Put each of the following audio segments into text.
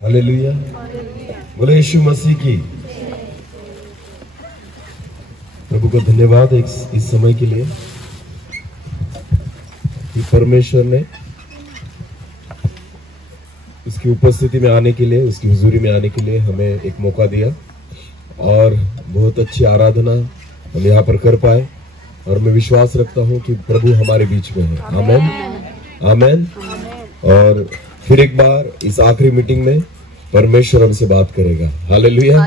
Hallelujah. बोले यीशु मसीह की। प्रभु को धन्यवाद इस समय के लिए कि परमेश्वर ने उसकी उपस्थिति में आने के लिए, उसकी हुजूरी में आने के लिए हमें एक मौका दिया और बहुत अच्छी आराधना हम यहाँ पर कर पाए। और मैं विश्वास रखता हूँ कि प्रभु हमारे बीच में है। आमेन, आमेन। और फिर एक बार इस आखिरी मीटिंग में परमेश्वर हमसे बात करेगा। हालेलुया।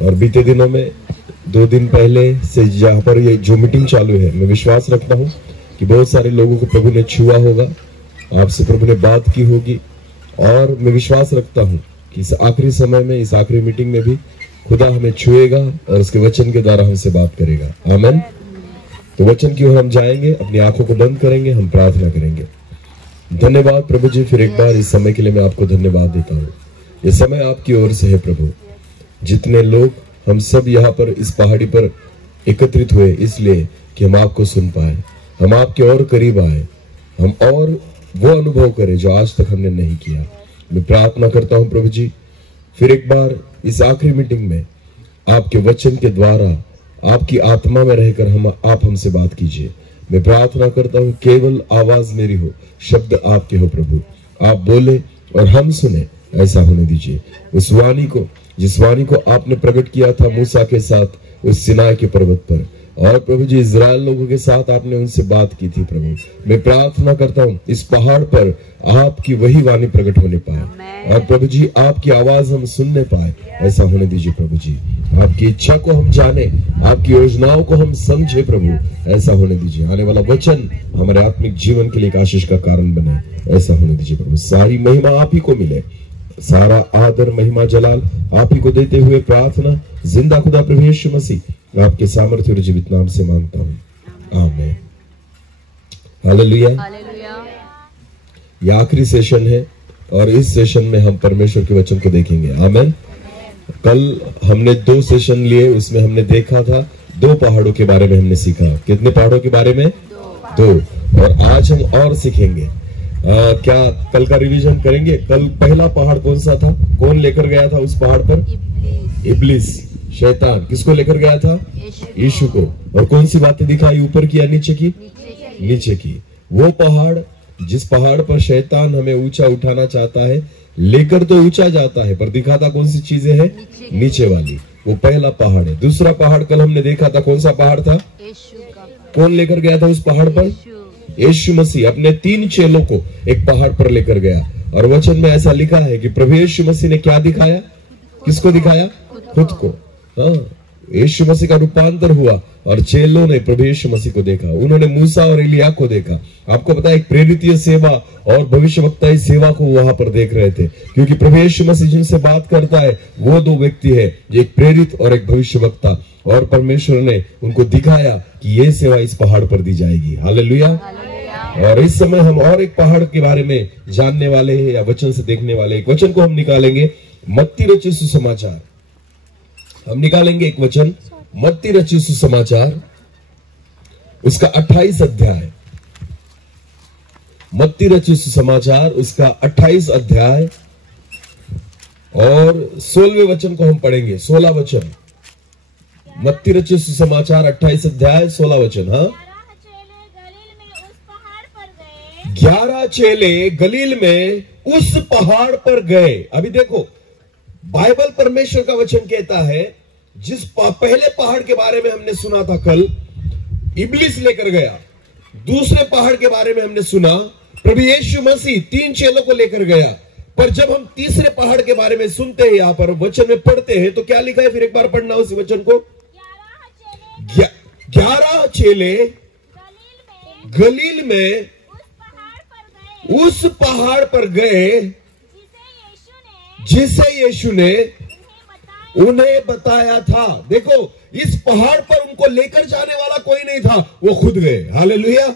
और बीते दिनों में 2 दिन पहले से यहाँ पर ये जो मीटिंग चालू है, मैं विश्वास रखता हूँ कि बहुत सारे लोगों को प्रभु ने छुआ होगा, आपसे प्रभु ने बात की होगी। और मैं विश्वास रखता हूँ कि इस आखिरी समय में, इस आखिरी मीटिंग में भी खुदा हमें छुएगा और उसके वचन के द्वारा हमसे बात करेगा। आमीन। तो वचन की ओर हम जाएंगे, अपनी आंखों को बंद करेंगे, हम प्रार्थना करेंगे। धन्यवाद प्रभु जी, फिर एक बार इस समय के लिए मैं आपको धन्यवाद देता हूँ। ये समय आपकी ओर से है प्रभु। जितने लोग हम सब यहाँ पर इस पहाड़ी पर एकत्रित हुए इसलिए कि हम आपको सुन पाए, हम आपके और करीब आए, हम और वो अनुभव करें जो आज तक हमने नहीं किया। मैं प्रार्थना करता हूँ प्रभु जी, फिर एक बार इस आखिरी मीटिंग में आपके वचन के द्वारा, आपकी आत्मा में रहकर आप हमसे बात कीजिए। मैं प्रार्थना करता हूँ केवल आवाज मेरी हो, शब्द आपके हो प्रभु। आप बोले और हम सुने, ऐसा होने दीजिए। उस वाणी को, जिस वाणी को आपने प्रकट किया था मूसा के साथ उस सिनाई के पर्वत पर, और प्रभु जी इजराइल लोगों के साथ आपने उनसे बात की थी प्रभु, मैं प्रार्थना करता हूँ इस पहाड़ पर आपकी वही वाणी प्रकट होने पाए और प्रभु जी आपकी आवाज हम सुनने पाए, ऐसा होने दीजिए प्रभु जी। आपकी इच्छा को हम जाने, आपकी योजनाओं को हम समझे प्रभु, ऐसा होने दीजिए। आने वाला वचन हमारे आत्मिक जीवन के लिए एक आशीष का कारण बने, ऐसा होने दीजिए प्रभु। सारी महिमा आप ही को मिले, सारा आदर महिमा जलाल आप ही को देते हुए प्रार्थना जिंदा खुदा प्रभु यीशु मसीह आपके सामर्थ्य और जीवित नाम से मांगता हूँ, आमीन। हालेलुया। ये आखिरी सेशन है और इस सेशन में हम परमेश्वर के वचन को देखेंगे। आमीन। कल हमने 2 सेशन लिए, उसमें हमने देखा था 2 पहाड़ों के बारे में हमने सीखा। कितने पहाड़ों के बारे में? 2। और आज हम और सीखेंगे। क्या कल का रिवीजन करेंगे? कल पहला पहाड़ कौन सा था? कौन लेकर गया था उस पहाड़ पर? इब्लिस, शैतान। किसको लेकर गया था? यीशु को। और कौन सी बातें दिखाई, ऊपर की या नीचे की? नीचे की। वो पहाड़ जिस पहाड़ पर शैतान हमें ऊंचा उठाना चाहता है, लेकर तो ऊंचा जाता है पर दिखाता कौन सी चीजें हैं? नीचे वाली। वो पहला पहाड़ है। दूसरा पहाड़ कल हमने देखा था, कौन सा पहाड़ था? कौन लेकर गया था उस पहाड़ पर? यीशु मसीह अपने 3 चेलों को एक पहाड़ पर लेकर गया। और वचन में ऐसा लिखा है कि प्रभु यीशु मसीह ने क्या दिखाया? किसको दिखाया? खुद को। हाँ, यीशु मसीह का रूपांतर हुआ और चेलों ने प्रभु यीशु मसीह को देखा। उन्होंने मूसा और एलिया को देखा। आपको पता है, एक प्रेरितीय सेवा और भविष्यवक्ताई सेवा को वहां पर देख रहे थे, क्योंकि प्रभु यीशु मसीह जिनसे बात करता है वो 2 व्यक्ति है, एक प्रेरित और एक भविष्यवक्ता। और परमेश्वर ने उनको दिखाया कि ये सेवा इस पहाड़ पर दी जाएगी। हालेलुया। और इस समय हम और एक पहाड़ के बारे में जानने वाले हैं या वचन से देखने वाले। एक वचन को हम निकालेंगे, मत्ती रचित सुसमाचार। हम निकालेंगे एक वचन, मत्ती रचित सुसमाचार, उसका 28 अध्याय। मत्ती रचित सुसमाचार उसका 28 अध्याय और 16वें वचन को हम पढ़ेंगे। 16 वचन, मत्ती रचित सुसमाचार 28 अध्याय 16 वचन। हाँ, 11 चेले गलील में उस पहाड़ पर गए। अभी देखो, बाइबल परमेश्वर का वचन कहता है, जिस पहले पहाड़ के बारे में हमने सुना था कल, इब्लिस लेकर गया। दूसरे पहाड़ के बारे में हमने सुना, प्रभु यीशु मसीह 3 चेलों को लेकर गया। पर जब हम तीसरे पहाड़ के बारे में सुनते हैं, यहां पर वचन में पढ़ते हैं, तो क्या लिखा है? फिर एक बार पढ़ना उस वचन को। 11 चेले गलील में उस पहाड़ पर गए जिसे यीशु ने उन्हें बताया था। देखो, इस पहाड़ पर उनको लेकर जाने वाला कोई नहीं था, वो खुद गए। हालेलुया।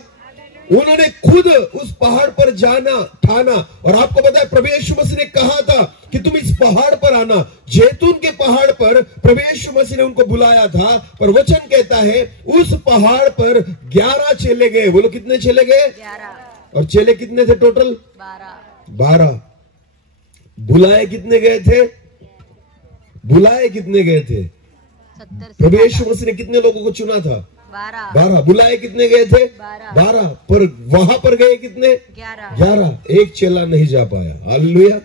उन्होंने खुद उस पहाड़ पर जाना ठाना। और आपको पता है, प्रभु यीशु मसीह ने कहा था कि तुम इस पहाड़ पर आना। जैतून के पहाड़ पर प्रभु यीशु मसीह ने उनको बुलाया था, पर वचन कहता है उस पहाड़ पर 11 चेले गए। बोलो, कितने चेले गए? 11। और चेले कितने थे टोटल? 12। बुलाए कितने गए थे? बुलाए कितने गए थे? प्रभु यीशु मसीह ने कितने लोगों को चुना था? 12। बुलाए कितने गए थे? 12। पर वहां पर गए कितने? 11। एक चेला नहीं जा पाया। हालेलुया।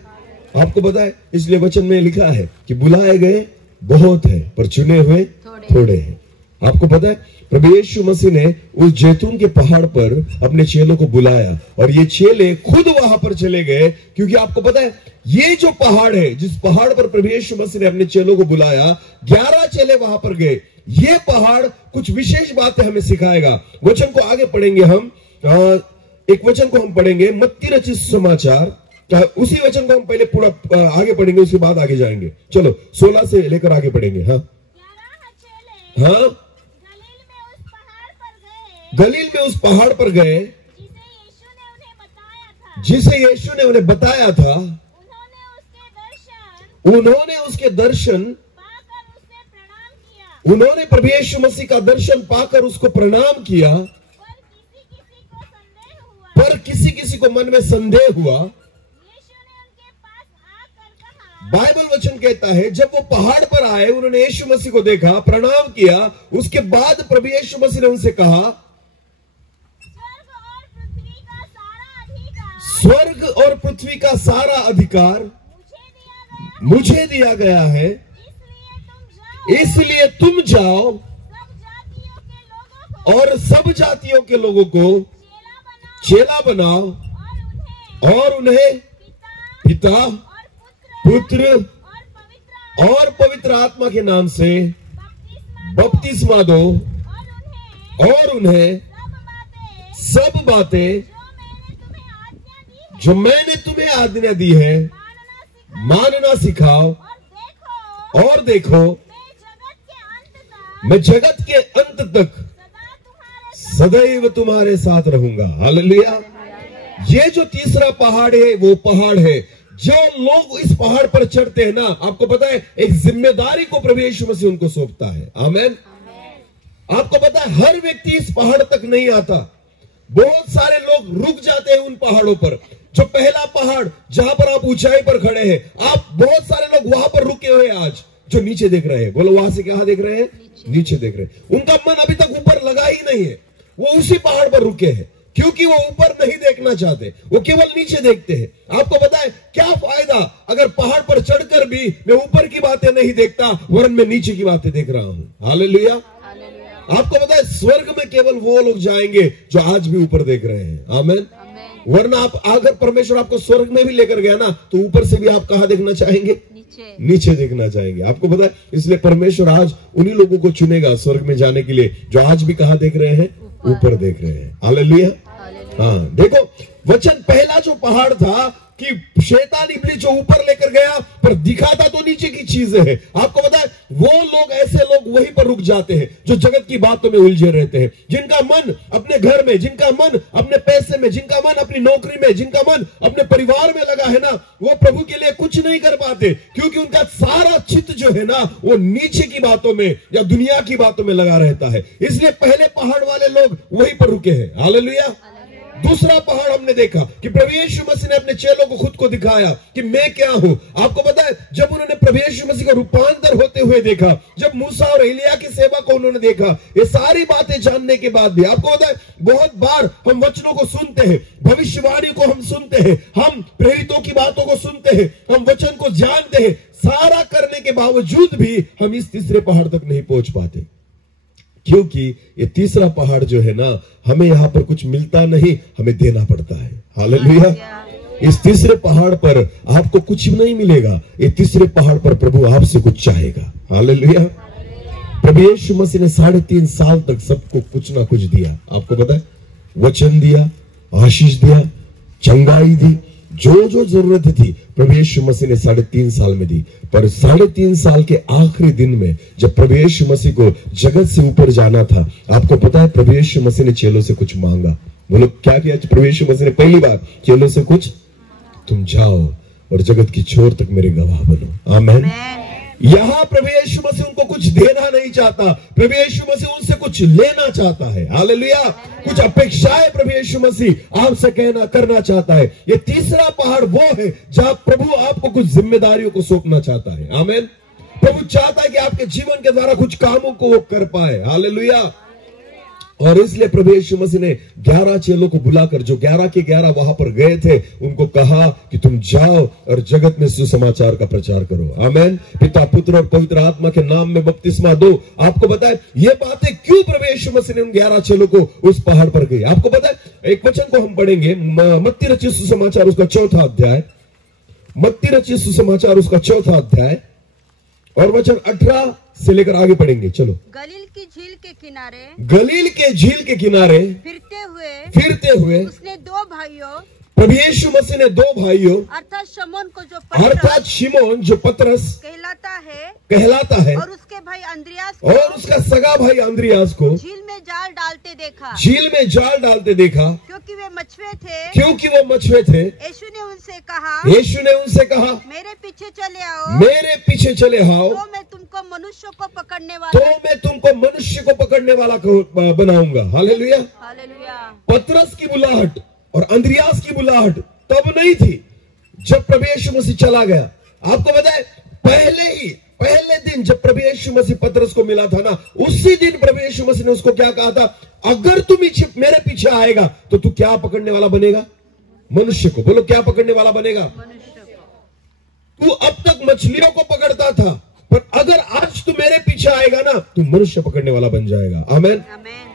आपको पता है, इसलिए वचन में लिखा है कि बुलाए गए बहुत है पर चुने हुए थोड़े हैं। आपको पता है, प्रभु यीशु मसीह ने उस जैतून के पहाड़ पर अपने चेलों को बुलाया और ये चेले खुद वहां पर चले गए, क्योंकि आपको पता है ये जो पहाड़ है, जिस पहाड़ पर प्रभु यीशु मसीह ने अपने चेलों को बुलाया, 11 चेले वहां पर गए। ये पहाड़ कुछ विशेष बातें हमें सिखाएगा। वचन को आगे पढ़ेंगे हम। एक वचन को हम पढ़ेंगे, मत्ती रचित समाचार, उसी वचन को हम पहले पूरा आगे पढ़ेंगे, उसके बाद आगे जाएंगे। चलो 16 से लेकर आगे पढ़ेंगे। हाँ हाँ, गलील में उस पहाड़ पर गए जिसे यीशु ने उन्हें बताया था। उन्होंने उसके दर्शन, उन्होंने प्रभु यीशु मसीह का दर्शन पाकर उसको प्रणाम किया, पर किसी किसी को मन में संदेह हुआ। बाइबल वचन कहता है जब वो पहाड़ पर आए, उन्होंने यीशु मसीह को देखा, प्रणाम किया, उसके बाद प्रभु यीशु मसीह ने उनसे कहा, स्वर्ग और पृथ्वी का सारा अधिकार मुझे दिया गया है, इसलिए तुम जाओ और सब जातियों के लोगों को चेला बनाओ और उन्हें पिता, पुत्र और पवित्र आत्मा के नाम से बपतिस्मा दो और उन्हें सब बातें जो मैंने तुम्हें आज्ञा दी है मानना सिखाओ। और देखो मैं जगत के अंत तक सदैव तुम्हारे साथ रहूंगा। हालेलुया। ये जो तीसरा पहाड़ है वो पहाड़ है, जो लोग इस पहाड़ पर चढ़ते हैं ना, आपको पता है एक जिम्मेदारी को प्रभु यीशु मसीह उनको सौंपता है। आमीन। आपको पता है हर व्यक्ति इस पहाड़ तक नहीं आता। बहुत सारे लोग रुक जाते हैं उन पहाड़ों पर। जो पहला पहाड़ जहां पर आप ऊंचाई पर खड़े हैं, आप बहुत सारे लोग वहां पर रुके हुए हैं आज, जो नीचे देख रहे हैं। बोलो वहां से क्या देख रहे हैं? नीचे देख रहे हैं। उनका मन अभी तक ऊपर लगा ही नहीं है, वो उसी पहाड़ पर रुके हैं, क्योंकि वो ऊपर नहीं देखना चाहते, वो केवल नीचे देखते हैं। आपको पता है क्या फायदा अगर पहाड़ पर चढ़कर भी मैं ऊपर की बातें नहीं देखता, वरन मैं नीचे की बातें देख रहा हूं। हालेलुया। आपको पता है स्वर्ग में केवल वो लोग जाएंगे जो आज भी ऊपर देख रहे हैं। आमीन। वरना आप अगर परमेश्वर आपको स्वर्ग में भी लेकर गया ना, तो ऊपर से भी आप कहां देखना चाहेंगे? नीचे देखना चाहेंगे। आपको पता है इसलिए परमेश्वर आज उन्हीं लोगों को चुनेगा स्वर्ग में जाने के लिए जो आज भी कहां देख रहे हैं? ऊपर देख रहे हैं। हालेलुया। हाँ, देखो वचन पहला जो पहाड़ था कि शैतान इब्लीस जो ऊपर लेकर गया, पर दिखाता तो नीचे की चीजें है। आपको पता है वो लोग, ऐसे लोग वहीं पर रुक जाते हैं जो जगत की बातों में उलझे रहते हैं, जिनका मन अपने घर में, जिनका मन अपने पैसे में, जिनका मन अपनी नौकरी में, जिनका मन अपने परिवार में लगा है ना, वो प्रभु के लिए कुछ नहीं कर पाते, क्योंकि उनका सारा चित्त जो है ना वो नीचे की बातों में या दुनिया की बातों में लगा रहता है। इसलिए पहले पहाड़ वाले लोग वहीं पर रुके हैं। हालेलुया। दूसरा पहाड़ हमने देखा कि प्रभु यीशु मसीह ने अपने चेलों को खुद को दिखाया कि मैं क्या हूं। आपको पता है जब उन्होंने प्रभु यीशु मसीह का रूपांतर होते हुए देखा, जब मूसा और एलिया की सेवा को उन्होंने देखा, ये सारी बातें जानने के बाद भी आपको पता है बहुत बार हम वचनों को सुनते हैं, भविष्यवाणी को हम सुनते हैं, हम प्रेरितों की बातों को सुनते हैं, हम वचन को जानते हैं, सारा करने के बावजूद भी हम इस तीसरे पहाड़ तक नहीं पहुंच पाते, क्योंकि ये तीसरा पहाड़ जो है ना, हमें यहाँ पर कुछ मिलता नहीं, हमें देना पड़ता है। हालेलुया। इस तीसरे पहाड़ पर आपको कुछ नहीं मिलेगा, ये तीसरे पहाड़ पर प्रभु आपसे कुछ चाहेगा। हालेलुया। प्रभु यीशु मसीह ने 3.5 साल तक सबको कुछ ना कुछ दिया। आपको पता है वचन दिया, आशीष दिया, चंगाई दी, जो जो जरूरत थी प्रभु यीशु मसीह ने 3.5 साल में दी। पर 3.5 साल के आखिरी दिन में जब प्रभु यीशु मसीह को जगत से ऊपर जाना था, आपको पता है प्रभु यीशु मसीह ने चेलों से कुछ मांगा। बोलो क्या किया प्रभु यीशु मसीह ने? पहली बार चेलों से कुछ, तुम जाओ और जगत की छोर तक मेरे गवाह बनो। आमीन। यहाँ प्रभु यीशु मसीह उनको कुछ देना नहीं चाहता, प्रभु यीशु मसीह उनसे कुछ लेना चाहता है। हालेलुया। कुछ अपेक्षाएं प्रभु यीशु मसीह आपसे करना चाहता है। ये तीसरा पहाड़ वो है जहां प्रभु आपको कुछ जिम्मेदारियों को सौंपना चाहता है। आमीन। प्रभु चाहता है कि आपके जीवन के द्वारा कुछ कामों को वो कर पाए। हालेलुया। और इसलिए प्रभु यीशु मसीह ने 11 चेलों को बुलाकर, जो 11 के 11 वहां पर गए थे, उनको कहा कि तुम जाओ और जगत में सुसमाचार का प्रचार करो। आमीन। पिता, पुत्र और पवित्र आत्मा के नाम में बपतिस्मा दो। आपको बताए ये बातें क्यों प्रभु यीशु मसीह ने उन 11 चेलों को उस पहाड़ पर गए। आपको बताए, एक वचन को हम पढ़ेंगे, मत्ती रचित सुसमाचार उसका 4था अध्याय, मत्ती रचित सुसमाचार उसका 4था अध्याय और वचन 18 से लेकर आगे पढ़ेंगे। चलो। गलील की झील के किनारे, गलील के झील के किनारे फिरते हुए उसने दो भाइयों, प्रभु यीशु मसीह ने 2 भाइयों अर्थात शमौन को जो अर्थात शिमोन जो पतरस कहलाता है और उसके भाई अंद्रियास और उसका सगा भाई अंद्रियास को झील में जाल डालते देखा, क्योंकि वो मछुए थे। यीशु ने उनसे कहा मेरे पीछे चले आओ, तो मैं तुमको मनुष्य को पकड़ने वाला बनाऊंगा। हालेलुया। हालेलुया। पतरस की बुलाहट और अंद्रियास की बुलाहट तब नहीं थी जब प्रभु यीशु मसीह चला गया। आपको बताए, पहले दिन जब प्रभु यीशु मसीह पतरस को मिला था ना, उसी दिन प्रभु यीशु मसीह ने उसको क्या कहा था, अगर तू मेरे पीछे आएगा तो तू क्या पकड़ने वाला बनेगा? मनुष्य को। बोलो, क्या पकड़ने वाला बनेगा? तू अब तक मछलियों को पकड़ता था, पर अगर आज तू मेरे पीछे आएगा ना, तू मनुष्य पकड़ने वाला बन जाएगा। आमीन।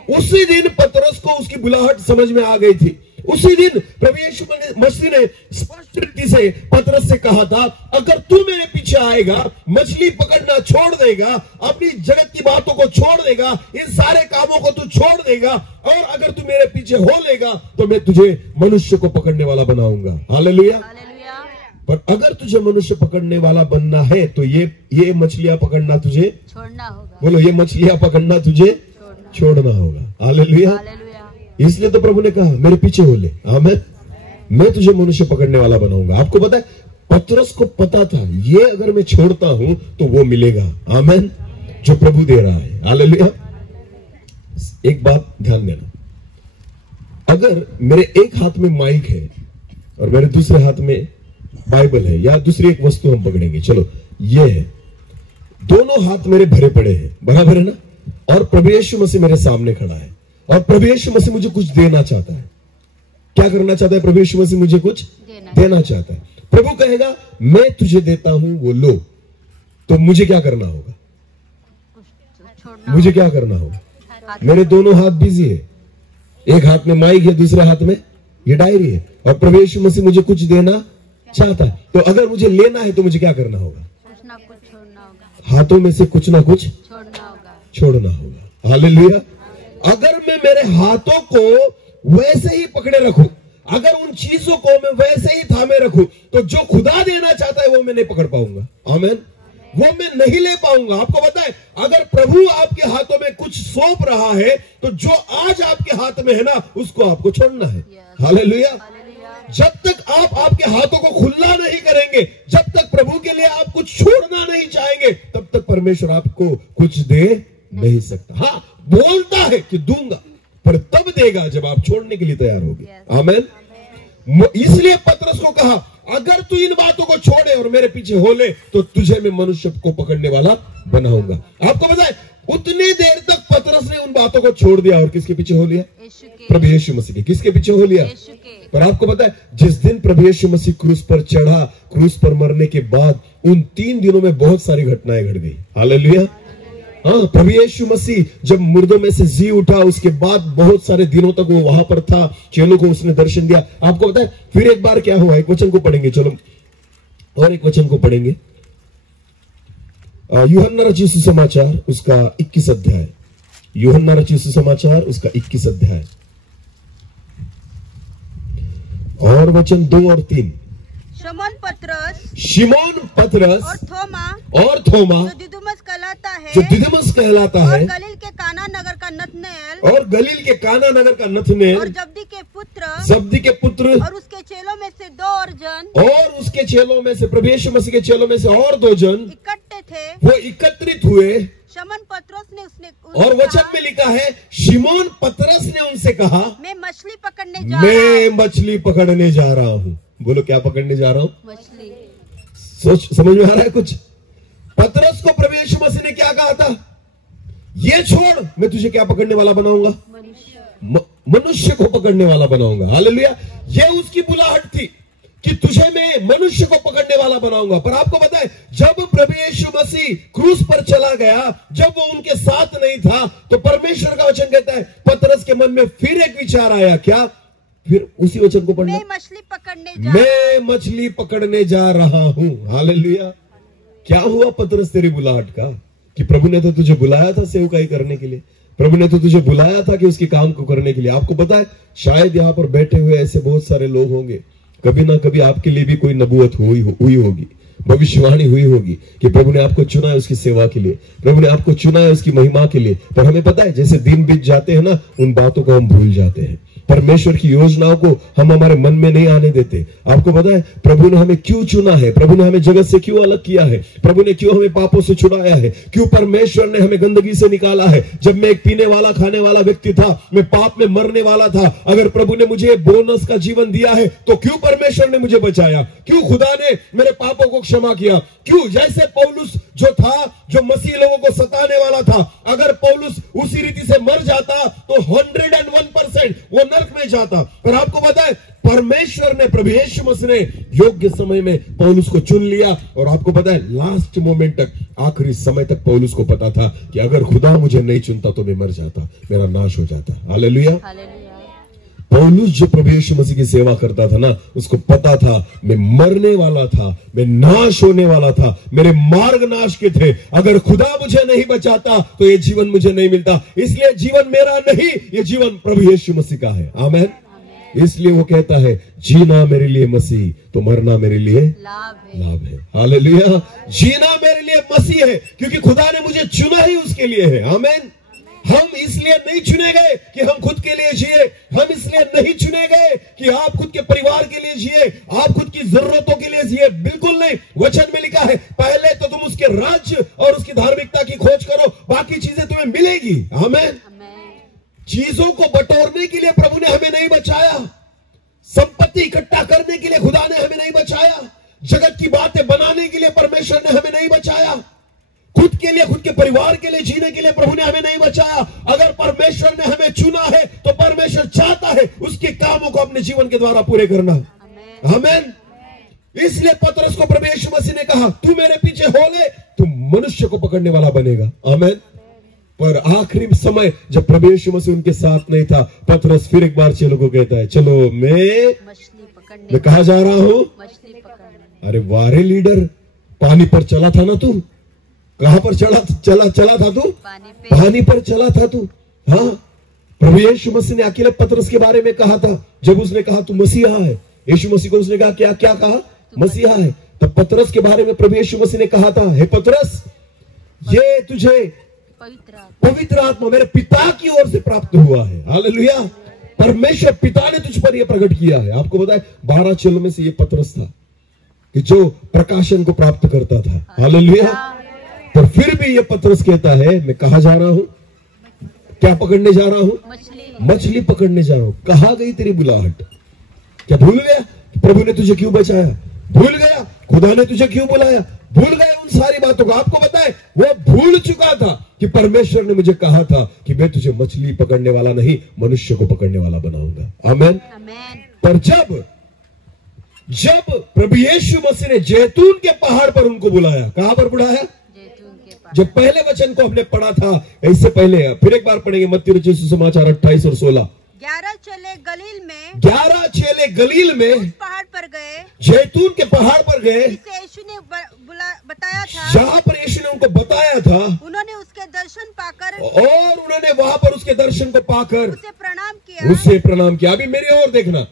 उसी दिन पतरस को उसकी बुलाहट समझ में आ गई थी। उसी दिन प्रभु यीशु मसीह ने स्पष्ट रीति से पतरस से कहा था, अगर तू मेरे पीछे आएगा, मछली पकड़ना छोड़ देगा, अपनी जगत की बातों को छोड़ देगा, इन सारे कामों को तू छोड़ देगा, और अगर तू मेरे पीछे हो लेगा तो मैं तुझे मनुष्य को पकड़ने वाला बनाऊंगा। हालेलुया। पर अगर तुझे मनुष्य पकड़ने वाला बनना है तो ये मछलियां पकड़ना तुझे छोड़ना होगा। बोलो, ये मछलियां पकड़ना तुझे छोड़ना होगा। हालेलुया। इसलिए तो प्रभु ने कहा मेरे पीछे हो ले। आमीन। मैं तुझे मनुष्य पकड़ने वाला बनाऊंगा। आपको पता है, पतरस को पता था ये अगर मैं छोड़ता हूं तो वो मिलेगा। आमीन। जो प्रभु दे रहा है। हालेलुया। एक बात ध्यान देना, अगर मेरे एक हाथ में माइक है और मेरे दूसरे हाथ में बाइबल है या दूसरी एक वस्तु हम पकड़ेंगे, चलो ये है, दोनों हाथ मेरे भरे पड़े हैं, बराबर है ना, और प्रभु यीशु मसीह मेरे सामने खड़ा है और प्रभु यीशु मसीह मुझे कुछ देना चाहता है। क्या करना चाहता है? प्रभु यीशु मसीह मुझे कुछ देना चाहता है। प्रभु कहेगा मैं तुझे देता हूं, वो लो, तो मुझे क्या करना होगा? मुझे क्या करना होगा? मेरे दोनों हाथ बिजी है, एक हाथ में माइक है, दूसरे हाथ में ये डायरी है, और प्रभु यीशु मसीह मुझे कुछ देना चाहता है। तो अगर मुझे लेना है तो मुझे क्या करना होगा? कुछ ना कुछ छोड़ना होगा। हाथों में से कुछ ना कुछ छोड़ना होगा। हालेलुया। अगर मैं मेरे हाथों को वैसे ही पकड़े रखूं, अगर उन चीजों को मैं वैसे ही थामे रखूं, तो जो खुदा देना चाहता है वो मैं नहीं पकड़ पाऊंगा। आमीन। वो मैं नहीं ले पाऊंगा। आपको पता है, अगर प्रभु आपके हाथों में कुछ सौंप रहा है तो जो आज आपके हाथ में है ना, उसको आपको छोड़ना है। हालेलुया। जब तक आप आपके हाथों को खुला नहीं करेंगे, जब तक प्रभु के लिए आप कुछ छोड़ना नहीं चाहेंगे, तब तक परमेश्वर आपको कुछ दे नहीं सकता। हाँ, बोलता है कि दूंगा, पर तब देगा जब आप छोड़ने के लिए तैयार होगे। आमीन। इसलिए पतरस को कहा, अगर तू इन बातों को छोड़े और मेरे पीछे हो ले तो तुझे मैं मनुष्य को पकड़ने वाला बनाऊंगा। आपको पता है, उतनी देर तक पतरस ने उन बातों को छोड़ दिया और किसके पीछे हो लिया? प्रभु यीशु मसीह के। किसके पीछे हो लिया? पर आपको पता है, जिस दिन प्रभु यीशु मसीह क्रूस पर चढ़ा, क्रूस पर मरने के बाद उन 3 दिनों में बहुत सारी घटनाएं घट गई। हालेलुया। हाँ, प्रभु यीशु मसीह जब मुर्दों में से जी उठा, उसके बाद बहुत सारे दिनों तक वो वहां पर था, चेलों को उसने दर्शन दिया। आपको पता है फिर एक बार क्या हुआ? एक वचन को पढ़ेंगे, चलो और एक वचन को पढ़ेंगे, यूहन्ना रचित सुसमाचार उसका 21 अध्याय, यूहन्ना रचित सुसमाचार उसका 21 अध्याय और वचन 2 और 3। शिमोन पतरस और थोमा जो दिदुमस कहलाता है और गलील के काना नगर का नतनेल और जब्दी के पुत्र और उसके चेलों में से 2 और जन और उसके चेलों में से प्रभु यीशु मसीह के चेलों में से और 2 जन वो एकत्रित हुए। शमौन पतरस ने उसने और वचन में लिखा है शिमोन पतरस ने उनसे कहा, मैं मछली पकड़ने जा रहा हूँ। बोलो क्या पकड़ने जा रहा हूँ? मछली। सोच समझ में आ रहा है कुछ? पतरस को प्रभु यीशु मसीह ने क्या कहा था? ये छोड़, मैं तुझे क्या पकड़ने वाला बनाऊंगा? मनुष्य को पकड़ने वाला बनाऊंगा। हालेलुया। ये उसकी बुलाहट थी कि तुझे मैं मनुष्य को पकड़ने वाला बनाऊंगा। पर आपको पता है जब प्रभु यीशु मसीह क्रूस पर चला गया, जब वो उनके साथ नहीं था, तो परमेश्वर का वचन कहता है पतरस के मन में फिर एक विचार आया। क्या? फिर उसी वचन को पढ़ना, मैं मछली पकड़ने जा रहा हूं। हालेलुया। क्या हुआ पतरस तेरी बुलाहट का? कि प्रभु ने तो तुझे बुलाया था सेवकाई करने के लिए, प्रभु ने तो तुझे बुलाया था कि उसके काम को करने के लिए। आपको पता है शायद यहाँ पर बैठे हुए ऐसे बहुत सारे लोग होंगे, कभी ना कभी आपके लिए भी कोई नबूवत हुई होगी, भविष्यवाणी हुई होगी कि प्रभु ने आपको चुना है उसकी सेवा के लिए, प्रभु ने आपको चुना है उसकी महिमा के लिए। पर हमें पता है जैसे दिन बीत जाते हैं ना, उन बातों को हम भूल जाते हैं। परमेश्वर की योजनाओं को हम हमारे मन में नहीं आने देते। आपको पता है प्रभु ने हमें क्यों चुना है, प्रभु ने हमें जगत से क्यों अलग किया है, प्रभु ने क्यों हमें पापों से छुड़ाया है, क्यों परमेश्वर ने हमें गंदगी से निकाला है। जब मैं एक पीने वाला खाने वाला व्यक्ति था, मैं पाप में मरने वाला था, अगर प्रभु ने मुझे बोनस का जीवन दिया है तो क्यों परमेश्वर ने मुझे बचाया, क्यों खुदा ने मेरे पापों को क्षमा किया, क्यों? जैसे पौलुस जो था, जो मसीह लोगों को सताने वाला था, अगर पौलुस उसी रीति से मर जाता तो 101% वो नरक में जाता। पर आपको पता है परमेश्वर ने, प्रभु यीशु मसीह ने योग्य समय में पौलुस को चुन लिया। और आपको पता है लास्ट मोमेंट तक, आखिरी समय तक पौलुस को पता था कि अगर खुदा मुझे नहीं चुनता तो मैं मर जाता, मेरा नाश हो जाता। हालेलुया। पौलुस जो प्रभु यीशु मसीह की सेवा करता था ना, उसको पता था मैं मरने वाला था, मैं नाश होने वाला था, मेरे मार्ग नाश के थे। अगर खुदा मुझे नहीं बचाता तो ये जीवन मुझे नहीं मिलता। इसलिए जीवन मेरा नहीं, ये जीवन प्रभु यीशु मसीह का है। आमीन। इसलिए वो कहता है जीना मेरे लिए मसीह, तो मरना मेरे लिए लाभ है। हालेलुया। जीना मेरे लिए मसीह है क्योंकि खुदा ने मुझे चुना ही उसके लिए है। आमीन। हम इसलिए नहीं चुने गए कि हम खुद के लिए जिए, हम इसलिए नहीं चुने गए कि आप खुद के परिवार के लिए जिए, आप खुद की जरूरतों के लिए जिए। बिल्कुल नहीं। वचन में लिखा है पहले तो तुम उसके राज्य और उसकी धार्मिकता की खोज करो, बाकी चीजें तुम्हें मिलेगी। आमीन। चीजों को बटोरने के लिए प्रभु ने हमें नहीं बचाया, संपत्ति इकट्ठा करने के लिए खुदा ने हमें नहीं बचाया, जगत की बातें बनाने के लिए परमेश्वर ने हमें नहीं बचाया, खुद के लिए, खुद के परिवार के लिए जीने के लिए प्रभु ने हमें नहीं बचाया। अगर परमेश्वर ने हमें चुना है तो परमेश्वर चाहता है उसके कामों को अपने जीवन के द्वारा पूरे करना। आमीन। इसलिए पतरस को प्रभु यीशु मसीह ने कहा तू मेरे पीछे हो ले, तू मनुष्य को पकड़ने वाला बनेगा। आमीन। पर आखिरी समय जब प्रभु यीशु मसीह उनके साथ नहीं था, पतरस फिर एक बार चेलों को कहता है चलो मैं कहा जा रहा हूं? मछली पकड़ने। अरे वारे लीडर, पानी पर चला था ना तू? कहां पर चला था तू? पानी पर चला था तू। हाँ, प्रभु यीशु मसीह ने अकेले पतरस के बारे में कहा था। जब उसने कहा तू मसीहा है, यीशु मसीह को उसने कहा क्या क्या कहा? मसीहा है। तब पतरस के बारे में प्रभु यीशु मसीह ने कहा था हे पतरस, ये तुझे पवित्र आत्मा मेरे पिता की ओर से प्राप्त हुआ है। हालेलुया। परमेश्वर पिता ने तुझ पर यह प्रकट किया है। आपको पता है 12 चेलों में से ये पतरस था कि जो प्रकाशन को प्राप्त करता था। हालेलुया। पर फिर भी ये पतरस कहता है मैं कहा जा रहा हूं? क्या पकड़ने जा रहा हूं? मछली पकड़ने जा रहा हूं। कहां गई तेरी बुलाहट? क्या भूल गया प्रभु ने तुझे क्यों बचाया? भूल गया खुदा ने तुझे क्यों बुलाया? भूल गए उन सारी बातों को? आपको पता है वो भूल चुका था कि परमेश्वर ने मुझे कहा था कि मैं तुझे मछली पकड़ने वाला नहीं, मनुष्य को पकड़ने वाला बनाऊंगा। आमीन। पर जब प्रभु यीशु मसीह ने जैतून के पहाड़ पर उनको बुलाया, कहां पर बुलाया? जब पहले वचन को हमने पढ़ा था, इससे पहले फिर एक बार पढ़ेंगे मत्ती रचित सुसमाचार 28 और 16। 11 चेले गलील में पहाड़ पर गए, जैतून के पहाड़ पर गए, जिसे यीशु ने बताया था, जहाँ पर यीशु ने उनको बताया था। उन्होंने उसके दर्शन पाकर, और उन्होंने वहां पर उसके दर्शन को पाकर उसे प्रणाम किया। अभी मेरी ओर देखना,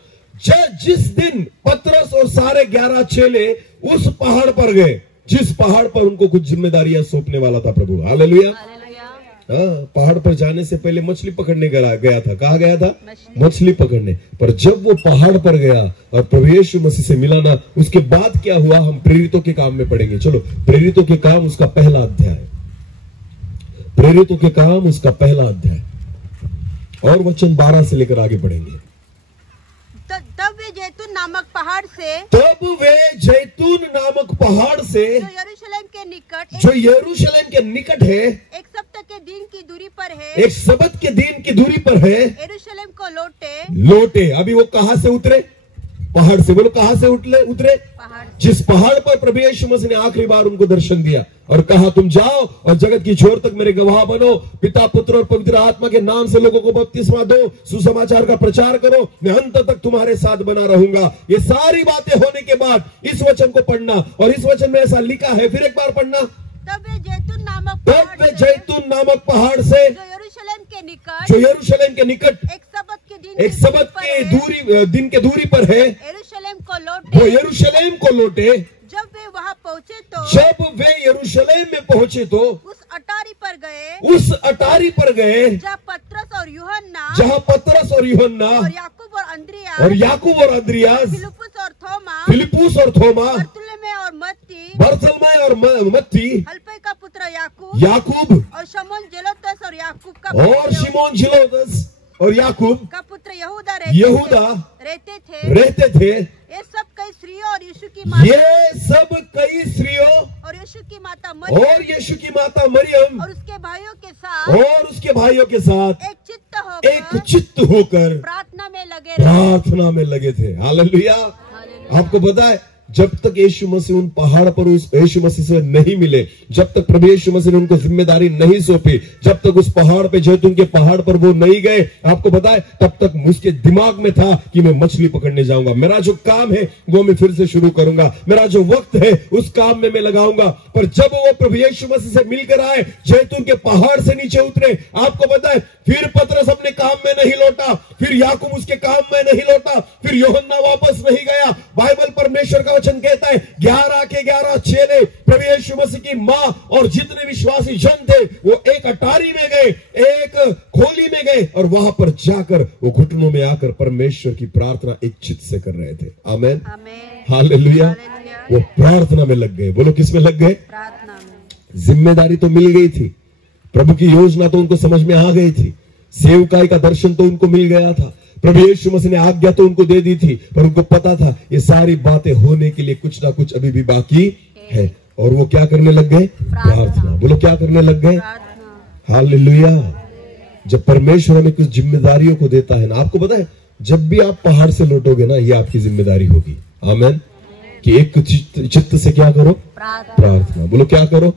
जिस दिन पतरस और सारे 11 चेले उस पहाड़ पर गए, जिस पहाड़ पर उनको कुछ जिम्मेदारियां सौंपने वाला था प्रभु। हालेलुया। पहाड़ पर जाने से पहले मछली पकड़ने गया था। कहा गया था? मछली पकड़ने। पर जब वो पहाड़ पर गया और प्रभु यीशु मसीह से मिला ना, उसके बाद क्या हुआ हम प्रेरितों के काम में पढ़ेंगे। चलो, प्रेरितों के काम उसका पहला अध्याय, प्रेरितों के काम उसका पहला अध्याय और वचन 12 से लेकर आगे पढ़ेंगे। तब वे जैतून नामक पहाड़ से, तब वे जैतून नामक पहाड़ से जो यरूशलेम के निकट, जो यरूशलेम के निकट है, एक सप्ताह के दिन की दूरी पर है, एक सबत के दिन की दूरी पर है, यरूशलेम को लौटे। लौटे। अभी वो कहां से उतरे? पहाड़ से। बोलो, कहां से उतरे? पहाड़। जिस पहाड़ पर प्रभु यीशु मसीह ने आखिरी बार उनको दर्शन दिया और कहा तुम जाओ और जगत की छोर तक मेरे गवाह बनो, पिता पुत्र और पवित्र आत्मा के नाम से लोगों को बपतिस्मा दो, सुसमाचार का प्रचार करो, मैं अंत तक तुम्हारे साथ बना रहूंगा। ये सारी बातें होने के बाद इस वचन को पढ़ना, और इस वचन में ऐसा लिखा है, फिर एक बार पढ़ना। तब वे जैतून नामक पहाड़ से जो यरूशलेम के निकट, जो यरूशलेम के निकट एक सबत के दिन के दूरी पर है, यरूशलेम को लौटे। वो यरूशलेम को लौटे। जब वे वहाँ पहुँचे तो, जब वे यरूशलेम में पहुंचे तो उस अटारी पर गए, जहाँ पतरस और यूहन्ना और याकूब और अंद्रियास, फिलिप्पुस और थोमा, बरतुल्मै और मत्ती, हल्फई का पुत्र याकूब और शमौन जेलोतस और याकूब का पुत्र यहूदा रहते थे। ये सब कई स्त्रियों और यीशु की माता मरियम और उसके भाइयों के साथ एक चित्त होकर प्रार्थना में लगे थे। हालेलुया। आपको पता है, जब तक यीशु मसीह उन पहाड़ पर उस यीशु मसीह से नहीं मिले, जब तक प्रभु यीशु मसीह ने उनको जिम्मेदारी नहीं सौंपी, जब तक उस पहाड़ पे जैतून के पहाड़ पर वो नहीं गए, आपको पता है, तब तक उसके दिमाग में था कि मैं मछली पकड़ने जाऊंगा, मेरा जो काम है वो मैं फिर से शुरू करूंगा, मेरा जो वक्त है उस काम में मैं लगाऊंगा। पर जब वो प्रभु यीशु मसीह से मिलकर आए, जैतून के पहाड़ से नीचे उतरे, आपको पता है, फिर पतरस अपने काम में नहीं लौटा, फिर याकूब उसके काम में नहीं लौटा, फिर यूहन्ना वापस नहीं गया। बाइबल परमेश्वर का वचन कहता है 11 के 11 चेले प्रभु यीशु मसीह की मां और जितने विश्वासी जन थे वो एक अटारी में गए, एक खोली में गए और वहां पर जाकर वो घुटनों में आकर परमेश्वर की प्रार्थना एक चित्त से कर रहे थे। आमेन, हालेलुया। वो प्रार्थना में लग गए। बोलो, किस में लग गए? प्रार्थना में। जिम्मेदारी तो मिल गई थी, प्रभु की योजना तो उनको समझ में आ गई थी, सेवकाई का दर्शन तो उनको मिल गया था, प्रभु यीशु मसीह ने आज्ञा तो उनको दे दी थी, पर उनको पता था ये सारी बातें होने के लिए कुछ ना कुछ अभी भी बाकी है। और वो क्या करने लग गए? प्रार्थना। बोलो, क्या करने लग गए? हालेलुया। जब परमेश्वर हमें कुछ जिम्मेदारियों को देता है ना, आपको पता है, जब भी आप पहाड़ से लौटोगे ना, ये आपकी जिम्मेदारी होगी। आमेन। कि एक चित्त से क्या करो? प्रार्थना। बोलो, क्या करो?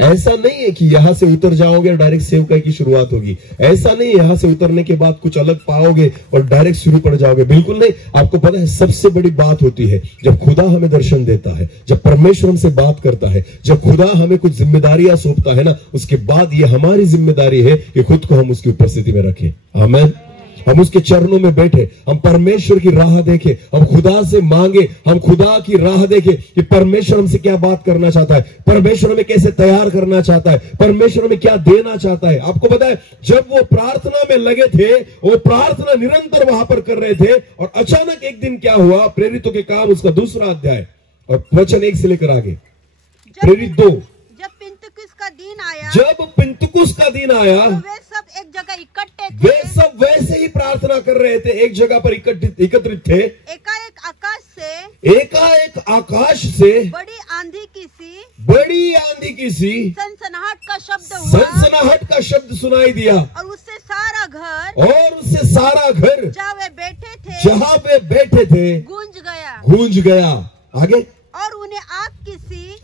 ऐसा नहीं है कि यहां से उतर जाओगे और डायरेक्ट सेवकाई की शुरुआत होगी। ऐसा नहीं है यहां से उतरने के बाद कुछ अलग पाओगे और डायरेक्ट शुरू कर जाओगे। बिल्कुल नहीं। आपको पता है, सबसे बड़ी बात होती है जब खुदा हमें दर्शन देता है, जब परमेश्वर हमसे बात करता है, जब खुदा हमें कुछ जिम्मेदारियां सौंपता है ना, उसके बाद ये हमारी जिम्मेदारी है कि खुद को हम उसकी उपस्थिति में रखें। आमीन। हम उसके चरणों में बैठे, हम परमेश्वर की राह देखें, हम खुदा से मांगे, हम खुदा की राह देखें कि परमेश्वर हमसे क्या बात करना चाहता है, परमेश्वर हमें कैसे तैयार करना चाहता है, परमेश्वर हमें क्या देना चाहता है। आपको पता है, जब वो प्रार्थना में लगे थे, वो प्रार्थना निरंतर वहां पर कर रहे थे, और अचानक एक दिन क्या हुआ? प्रेरितों के काम उसका 2 अध्याय और वचन 1 से लेकर आगे। प्रेरित 2। जब पिंतकुस का दिन आया, तो वे सब एक जगह इकट्ठे थे। वे सब वैसे ही प्रार्थना कर रहे थे, एक जगह पर एकत्रित थे। एकाएक आकाश से बड़ी आंधी की सी सनसनाहट का शब्द सुनाई दिया, और उससे सारा घर जहाँ वे बैठे थे गूंज गया। आगे। और उन्हें आग की सी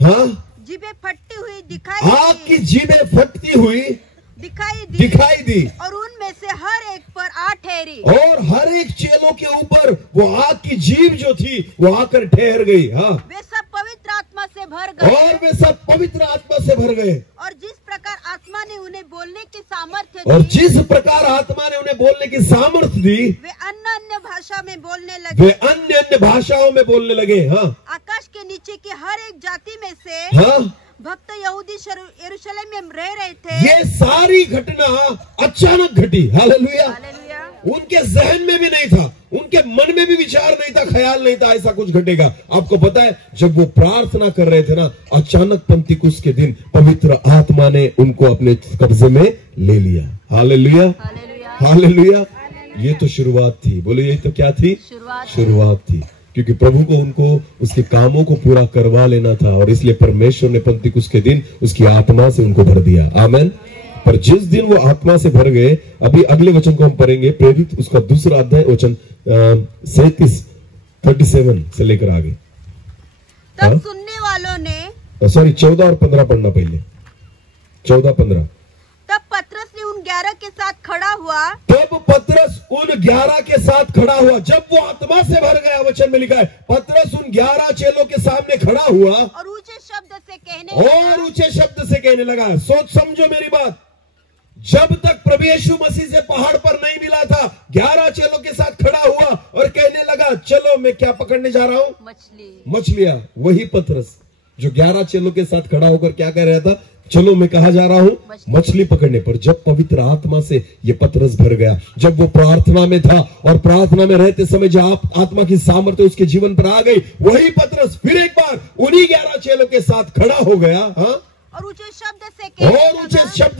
जीभें फटती हुई दिखाई दी, और उनमें से हर एक पर आ ठहरी, और हर एक चेलों के ऊपर वो आग की जीभ जो थी वो आकर ठहर गई। हाँ, वे सब पवित्र आत्मा से भर गए, और जिस प्रकार आत्मा ने उन्हें बोलने की सामर्थ्य दी, वे अन्य भाषा में बोलने लगे। हाँ, आकाश के नीचे की हर एक जाति में से भक्त यहूदी यरूशलेम में रह रहे थे। ये सारी घटना अचानक घटी। हालेलुया। उनके जहन में भी नहीं था, उनके मन में भी विचार नहीं था, ख्याल नहीं था ऐसा कुछ घटेगा। आपको पता है, जब वो प्रार्थना कर रहे थे ना, अचानक पंतीकुस्त के दिन पवित्र आत्मा ने उनको अपने कब्जे में ले लिया। Hallelujah, hallelujah. ये तो शुरुआत थी। बोलो, ये तो क्या थी? शुरुआत थी। क्योंकि प्रभु को उनको उसके कामों को पूरा करवा लेना था, और इसलिए परमेश्वर ने पंतीकुस्त के दिन उसकी आत्मा से उनको भर दिया। आमेन। पर जिस दिन वो आत्मा से भर गए, अभी अगले वचन को हम पढ़ेंगे, प्रेरित उसका दूसरा अध्याय वचन 37 से लेकर आगे। तब सुनने वालों ने, सॉरी 14 और 15 पढ़ना पहले, 14-15। तब पतरस ने उन 11 के साथ खड़ा हुआ। तब पतरस उन 11 के साथ खड़ा हुआ। जब वो आत्मा से भर गया, वचन में लिखा है, पतरस उन 11 चेलों के सामने खड़ा हुआ और ऊंचे शब्द से कहने लगा। सोच समझो मेरी बात। जब तक प्रभु यीशु मसीह से पहाड़ पर नहीं मिला था, 11 चेलों के साथ खड़ा हुआ और कहने लगा, चलो मैं क्या पकड़ने जा रहा हूं? मछलियां। वही पतरस जो 11 चेलों के साथ खड़ा होकर क्या कह रहा था? चलो मैं कहा जा रहा हूं? मछली पकड़ने। पर जब पवित्र आत्मा से ये पतरस भर गया, जब वो प्रार्थना में था और प्रार्थना में रहते समय जब आत्मा की सामर्थ्य उसके जीवन पर आ गई, वही पतरस फिर एक बार उन्हीं 11 चेलों के साथ खड़ा हो गया। हाँ, और ऊंचे शब्द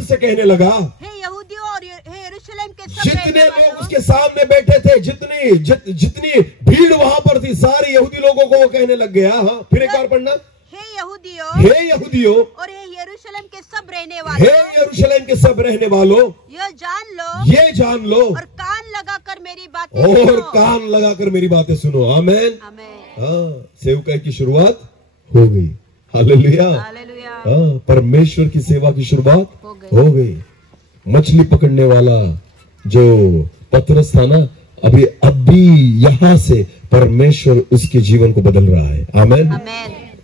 से कहने लगा, हे यहूदियों और हे यरूशलेम के सब जितने लोग उसके सामने बैठे थे, जितनी भीड़ वहां पर थी, सारे यहूदी लोगों को वो कहने लग गया। हाँ, फिर एक बार पढ़ना। हे यहूदियों और हे यरूशलेम के सब रहने वालों, ये जान लो और कान लगाकर मेरी बातें सुनो। आमेन। हाँ, सेवकाई की शुरुआत हो गई। हालेलुया। हाँ, परमेश्वर की सेवा की शुरुआत हो गई। मछली पकड़ने वाला जो पतरस था ना, अब भी यहाँ से परमेश्वर उसके जीवन को बदल रहा है। आमेन।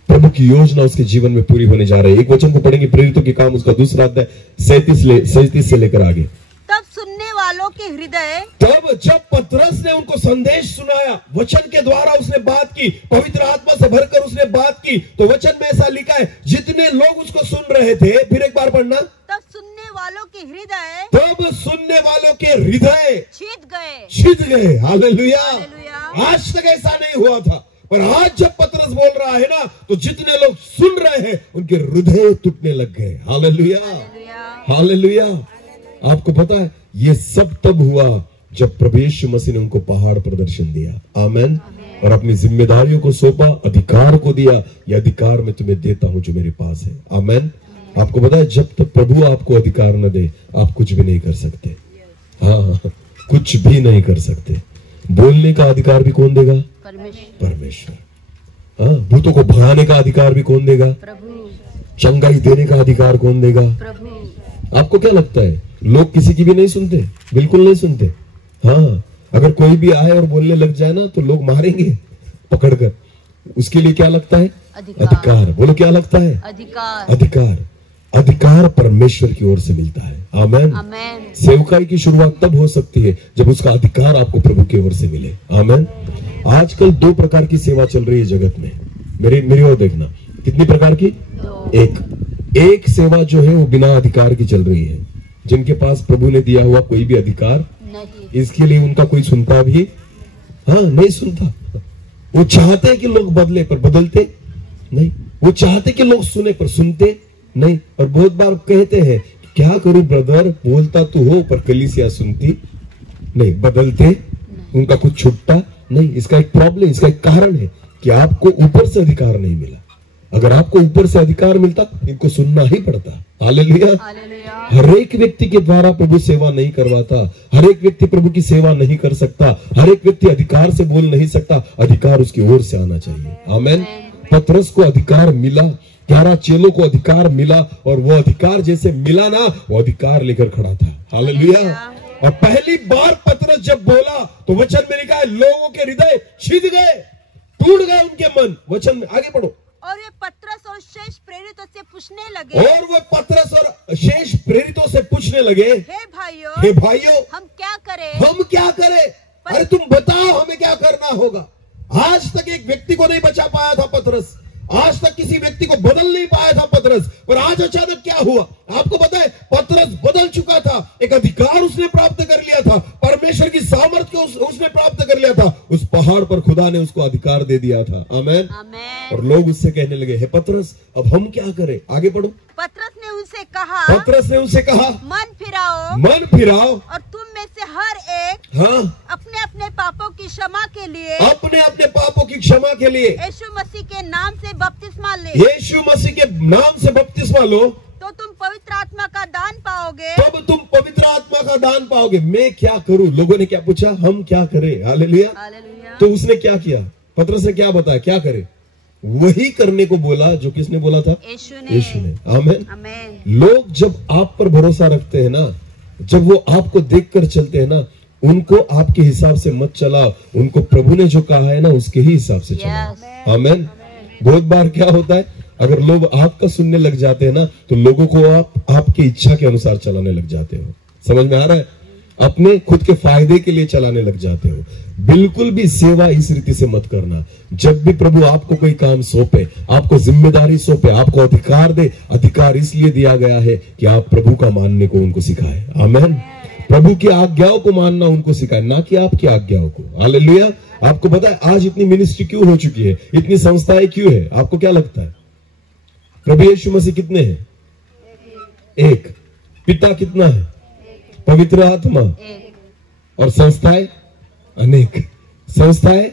प्रभु की योजना उसके जीवन में पूरी होने जा रही है। एक वचन को पढ़ेंगे, प्रेरितों के काम उसका दूसरा अध्याय 37 से लेकर आगे। तब सुनने वालों के हृदय, तब जब पतरस ने उनको संदेश सुनाया, वचन के द्वारा उसने बात की, पवित्र आत्मा से भरकर उसने बात की, तो वचन में ऐसा लिखा है, जितने लोग उसको सुन रहे थे, फिर एक बार पढ़ना। तब सुनने वालों के हृदय छिद गए। हालेलुया। आज तक ऐसा नहीं हुआ था, पर आज जब पतरस बोल रहा है ना, तो जितने लोग सुन रहे हैं उनके हृदय टूटने लग गए। Hallelujah, hallelujah. आपको पता है, ये सब तब हुआ जब प्रभु यीशु मसीह ने उनको पहाड़ पर दर्शन दिया। आमेन। और अपनी जिम्मेदारियों को सौंपा, अधिकार को दिया, ये अधिकार मैं तुम्हें देता हूं जो मेरे पास है। आमेन। आपको पता है, जब तक प्रभु आपको अधिकार न दे, आप कुछ भी नहीं कर सकते। हाँ, कुछ भी नहीं कर सकते। बोलने का अधिकार भी कौन देगा? परमेश्वर। हाँ, भूतों को भगाने का अधिकार भी कौन देगा? चंगाई देने का अधिकार कौन देगा? आपको क्या लगता है, लोग किसी की भी नहीं सुनते? बिल्कुल नहीं सुनते। हाँ, अगर कोई भी आए और बोलने लग जाए ना, तो लोग मारेंगे पकड़कर। उसके लिए क्या लगता है? अधिकार। बोलो, क्या लगता है? अधिकार। अधिकार परमेश्वर की ओर से मिलता है। आमेन। सेवकाई की शुरुआत तब हो सकती है जब उसका अधिकार आपको प्रभु की ओर से मिले। आमेन। आजकल 2 प्रकार की सेवा चल रही है जगत में। मेरी ओर देखना। कितनी प्रकार की? एक सेवा जो है वो बिना अधिकार की चल रही है, जिनके पास प्रभु ने दिया हुआ कोई भी अधिकार नहीं, इसके लिए उनका कोई सुनता भी नहीं सुनता। वो चाहते कि लोग बदले, पर बदलते नहीं। वो चाहते कि लोग सुने, पर सुनते नहीं। और बहुत बार कहते हैं, क्या करूं ब्रदर, बोलता तो हो पर कलीसिया सुनती नहीं, बदलते उनका कुछ छुट्टा नहीं। इसका एक प्रॉब्लम, इसका एक कारण है कि आपको ऊपर से अधिकार नहीं मिला। अगर आपको ऊपर से अधिकार मिलता, इनको सुनना ही पड़ता। हालेलुया। हर एक व्यक्ति के द्वारा प्रभु सेवा नहीं करवाता, हर एक व्यक्ति प्रभु की सेवा नहीं कर सकता, हर एक व्यक्ति अधिकार से बोल नहीं सकता। अधिकार उसकी ओर से आना चाहिए। आमेन। पतरस को अधिकार मिला, 11 चेलों को अधिकार मिला, और वो अधिकार जैसे मिला ना, वो अधिकार लेकर खड़ा था। हालेलुया। और पहली बार पतरस जब बोला, तो वचन में लिखा है, लोगों के हृदय छिद गए, टूट गए उनके मन। वचन में आगे पढ़ो। और वे पतरस और शेष प्रेरितों से पूछने लगे, हे भाइयों, हम क्या करें? अरे तुम बताओ, हमें क्या करना होगा? आज तक एक व्यक्ति को नहीं बचा पाया था पतरस। आज तक किसी व्यक्ति को बदल नहीं पाया था पतरस, पर आज अचानक क्या हुआ आपको पता है? पतरस बदल चुका था, एक अधिकार उसने प्राप्त कर लिया था, परमेश्वर की सामर्थ्य को उसने प्राप्त कर लिया था। उस पहाड़ पर खुदा ने उसको अधिकार दे दिया था। आमेन। आमेन। और लोग उससे कहने लगे, हे पतरस अब हम क्या करें? आगे बढ़ो। पतरस ने उनसे कहा मन फिराओ और तुम में से हर एक अपने अपने पापों की क्षमा के लिए यीशु मसीह के नाम से बपतिस्मा ले। यीशु मसीह के नाम से बपतिस्मा लो तो तुम पवित्र आत्मा का दान पाओगे। तब तुम पवित्र आत्मा का दान पाओगे। मैं क्या करूं? लोगों ने क्या पूछा? हम क्या करें? हालेलुया। तो उसने क्या किया? पतरस ने क्या बताया क्या करे? वही करने को बोला जो किसने बोला था? यीशु ने। आमेन। लोग जब आप पर भरोसा रखते हैं ना, जब वो आपको देखकर चलते हैं ना, उनको आपके हिसाब से मत चलाओ, उनको प्रभु ने जो कहा है ना उसके ही हिसाब से चलाओ। आमेन। बहुत बार क्या होता है, अगर लोग आपका सुनने लग जाते हैं ना, तो लोगों को आप आपकी इच्छा के अनुसार चलाने लग जाते हो। समझ में आ रहा है? अपने खुद के फायदे के लिए चलाने लग जाते हो। बिल्कुल भी सेवा इस रीति से मत करना। जब भी प्रभु आपको कोई काम सौंपे, आपको जिम्मेदारी सौंपे, आपको अधिकार दे, अधिकार इसलिए दिया गया है कि आप प्रभु का मानने को उनको सिखाए। आमेन। प्रभु की आज्ञाओं को मानना उनको सिखाए, ना कि आपकी आज्ञाओं को। हालेलुया। आपको पता है आज इतनी मिनिस्ट्री क्यों हो चुकी है, इतनी संस्थाएं क्यों है? आपको क्या लगता है? प्रभु यीशु मसीह कितने हैं? एक। पिता कितना है? पवित्र आत्मा। और संस्थाएं अनेक। संस्थाएं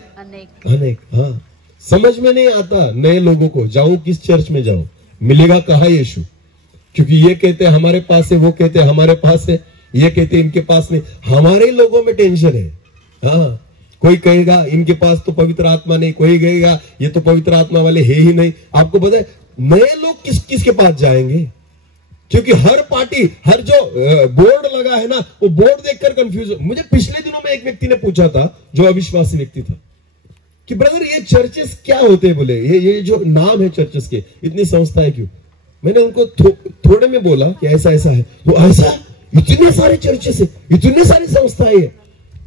अनेक। हाँ, समझ में नहीं आता नए लोगों को, जाऊं किस चर्च में जाऊं, मिलेगा कहाँ यीशु? क्योंकि ये कहते हैं हमारे पास है, वो कहते हैं हमारे पास है, ये कहते हैं इनके पास नहीं। हमारे लोगों में टेंशन है। हाँ, कोई कहेगा इनके पास तो पवित्र आत्मा नहीं, कोई कहेगा ये तो पवित्र आत्मा वाले है ही नहीं। आपको पता है नए लोग किसके पास जाएंगे? क्योंकि हर पार्टी, हर जो बोर्ड लगा है ना, वो बोर्ड देखकर कंफ्यूज। मुझे पिछले दिनों में एक व्यक्ति ने पूछा था, जो अविश्वासी व्यक्ति था, कि ब्रदर ये चर्चेस क्या होते हैं? बोले ये जो नाम है चर्चेस के, इतनी संस्थाएं क्यों? मैंने उनको थोड़े में बोला कि ऐसा ऐसा है। तो ऐसा इतने सारे चर्चेस है, इतने सारी संस्थाएं है।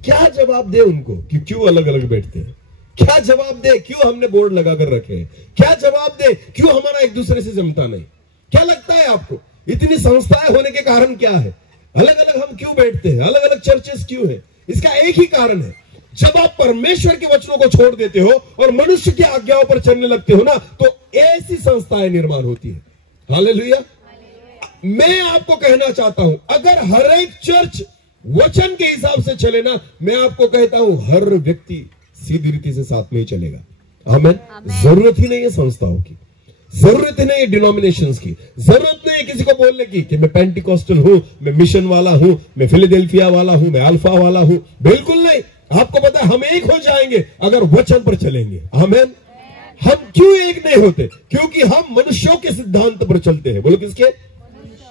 क्या जवाब दे उनको कि क्यों अलग अलग बैठते हैं? क्या जवाब दे क्यों हमने बोर्ड लगाकर रखे हैं? क्या जवाब दे क्यों हमारा एक दूसरे से जमता नहीं? क्या लगता है आपको? इतनी संस्थाएं होने के कारण क्या है? अलग अलग हम क्यों बैठते हैं? अलग अलग चर्चेस क्यों है? इसका एक ही कारण है, जब आप परमेश्वर के वचनों को छोड़ देते हो और मनुष्य की आज्ञाओं पर चलने लगते हो ना, तो ऐसी संस्थाएं निर्माण होती है। हालेलुया। मैं आपको कहना चाहता हूं, अगर हर एक चर्च वचन के हिसाब से चले ना, मैं आपको कहता हूं हर व्यक्ति सीधी रीति से साथ में ही चलेगा। आमेन। जरूरत ही नहीं है संस्थाओं की, जरूरत नहीं है डिनोमिनेशंस की, जरूरत नहीं है किसी को बोलने की कि मैं पेंटिकॉस्टल हूं, मैं मिशन वाला हूं, मैं फिलाडेल्फिया वाला हूं, मैं अल्फा वाला हूं। बिल्कुल नहीं। आपको पता है हम एक हो जाएंगे अगर वचन पर चलेंगे। आमेन। हम क्यों एक नहीं होते? क्योंकि हम मनुष्यों के सिद्धांत पर चलते हैं। बोलो किसके?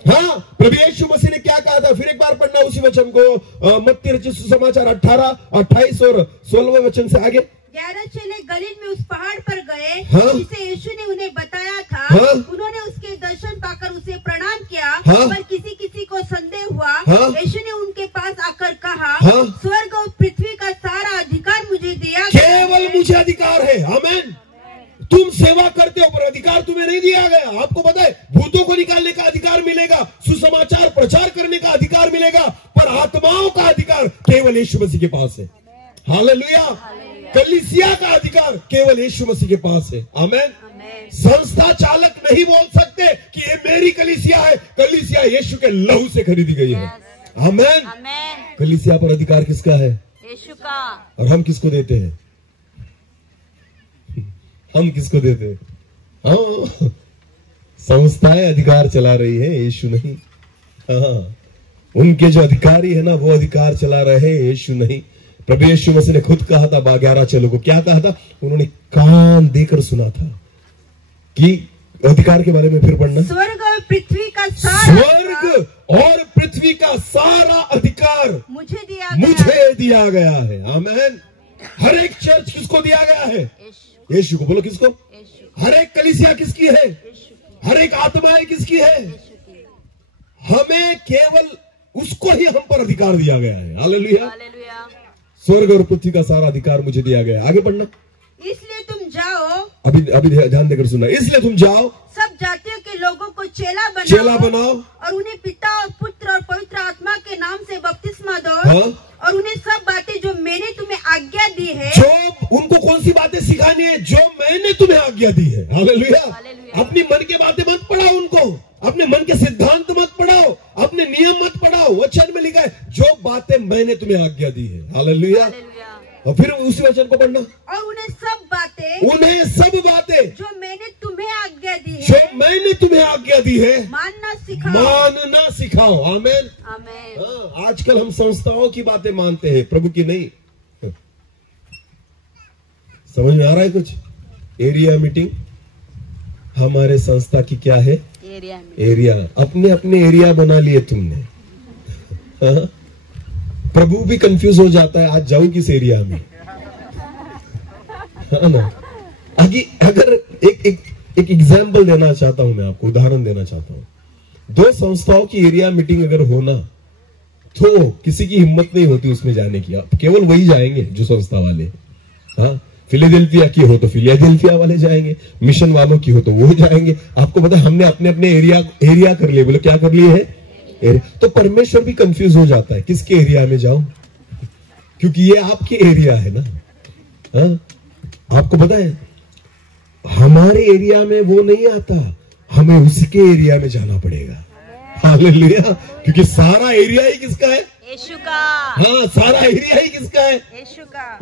हाँ, प्रभु यीशु मसीह ने क्या कहा था? फिर एक बार पढ़ना उसी वचन को, मत्ती रचित सुसमाचार 18, 28 और 16वें वचन से आगे। 11 चेले गलील में उस पहाड़ पर गए, जिसे यीशु ने उन्हें बताया था। उन्होंने उसके दर्शन पाकर उसे प्रणाम किया, पर किसी किसी को संदेह हुआ। यीशु ने उनके पास आकर कहा, स्वर्ग और पृथ्वी का सारा अधिकार मुझे दिया गया। केवल मुझे अधिकार है। आमेन। तुम सेवा करते हो पर अधिकार तुम्हें नहीं दिया गया। आपको पता है भूतों को निकालने का अधिकार मिलेगा, सुसमाचार प्रचार करने का अधिकार मिलेगा, पर आत्माओं का अधिकार केवल यीशु मसीह के पास है। हालेलुया। कलीसिया का अधिकार केवल यीशु मसीह के पास है। आमेन। संस्था चालक नहीं बोल सकते कि ये मेरी कलीसिया है। कलीसिया यीशु के लहू से खरीदी गई है। आमेन। कलीसिया पर अधिकार किसका है? यीशु का। और हम किसको देते हैं? हम किसको देते हैं? हाँ, संस्थाएं अधिकार चला रही है, यीशु नहीं। हाँ, उनके जो अधिकारी है ना, वो अधिकार चला रहे हैं, यीशु नहीं। प्रभु यीशु मसीह ने खुद कहा था 11 चेलों को, क्या कहा था? उन्होंने कान देकर सुना था कि अधिकार के बारे में फिर पढ़ना। स्वर्ग और पृथ्वी का सारा अधिकार मुझे दिया गया है। आमेन। हर एक चर्च किसको दिया गया है? यीशु को। बोलो किसको? हर एक कलीसिया किसकी है? हर एक आत्माएं किसकी है? हमें केवल उसको ही हम पर अधिकार दिया गया है। हालेलुया। स्वर्ग और पृथ्वी का सारा अधिकार मुझे दिया गया है। आगे पढ़ना। इसलिए तुम जाओ अभी ध्यान देकर सुनना। इसलिए तुम जाओ, सब जातियों के लोगों को चेला बनाओ और उन्हें पिता और पुत्र और पवित्र आत्मा के नाम से बपतिस्मा दो। हाँ? और उन्हें सब बातें जो मैंने तुम्हें आज्ञा दी है, जो उनको कौन सी बातें सिखानी है? जो मैंने तुम्हें आज्ञा दी है। हालेलुया। अपनी मन के बातें मत पढ़ाओ उनको, अपने मन के सिद्धांत मत पढ़ाओ, अपने नियम मत पढ़ाओ। वचन में लिखा है जो बातें मैंने तुम्हें आज्ञा दी है। हालेलुया। और फिर उस वचन को पढ़ना, और उन्हें सब बातें जो मैंने तुम्हें आज्ञा दी है, जो मैंने तुम्हें आज्ञा दी है मानना सिखाओ। आमेन। आमेन। आजकल हम संस्थाओं की बातें मानते हैं, प्रभु की नहीं। समझ में आ रहा है कुछ? एरिया मीटिंग हमारे संस्था की क्या है? एरिया। अपने अपने एरिया बना लिए तुमने। हाँ? प्रभु भी कंफ्यूज हो जाता है, आज जाऊं किस एरिया में? है ना? अगर एक एग्जाम्पल देना चाहता हूं, मैं आपको उदाहरण देना चाहता हूं। दो संस्थाओं की एरिया मीटिंग अगर होना तो किसी की हिम्मत नहीं होती उसमें जाने की। आप केवल वही जाएंगे जो संस्था वाले। हाँ, फिलाडेल्फिया की हो तो फिलाडेल्फिया वाले जाएंगे, मिशन वालों की हो तो वो जाएंगे। आपको पता है हमने अपने अपने एरिया कर लिए। बोले क्या कर लिए है? तो परमेश्वर भी कंफ्यूज हो जाता है किसके एरिया में जाऊं, क्योंकि ये आपके एरिया है ना। हाँ? आपको पता है हमारे एरिया में वो नहीं आता, हमें उसके एरिया में जाना पड़ेगा। हालेलुया। क्योंकि सारा एरिया ही किसका है? यीशु का। हाँ, सारा एरिया ही किसका है?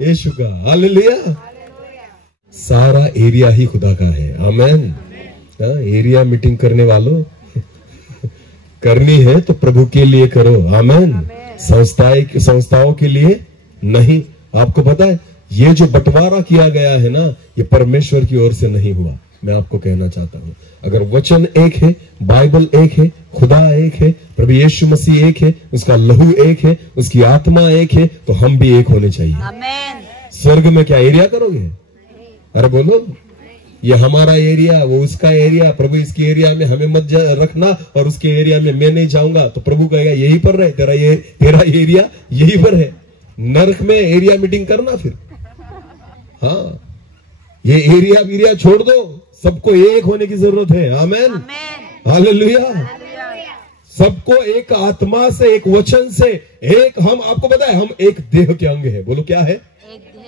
यीशु का। हालेलुया। सारा एरिया ही खुदा का है। आमेन। हाँ, एरिया मीटिंग करने वालों, करनी है तो प्रभु के लिए करो। आमेन। संस्थाओं के लिए नहीं। आपको पता है ये जो बंटवारा किया गया है ना, ये परमेश्वर की ओर से नहीं हुआ। मैं आपको कहना चाहता हूं, अगर वचन एक है, बाइबल एक है, खुदा एक है, प्रभु यीशु मसीह एक है, उसका लहू एक है, उसकी आत्मा एक है, तो हम भी एक होने चाहिए। आमेन। स्वर्ग में क्या एरिया करोगे? अरे बोलो, ये हमारा एरिया, वो उसका एरिया। प्रभु इसके एरिया में हमें मत रखना और उसके एरिया में मैं नहीं जाऊंगा। तो प्रभु कहेगा यही पर रहे, तेरा एरिया यही पर है। नरक में एरिया मीटिंग करना फिर। हाँ, ये एरिया छोड़ दो, सबको एक होने की जरूरत है। आमेन। हालेलुया। सबको एक आत्मा से, एक वचन से, एक हम। आपको पता है हम एक देह के अंग है। बोलो क्या है?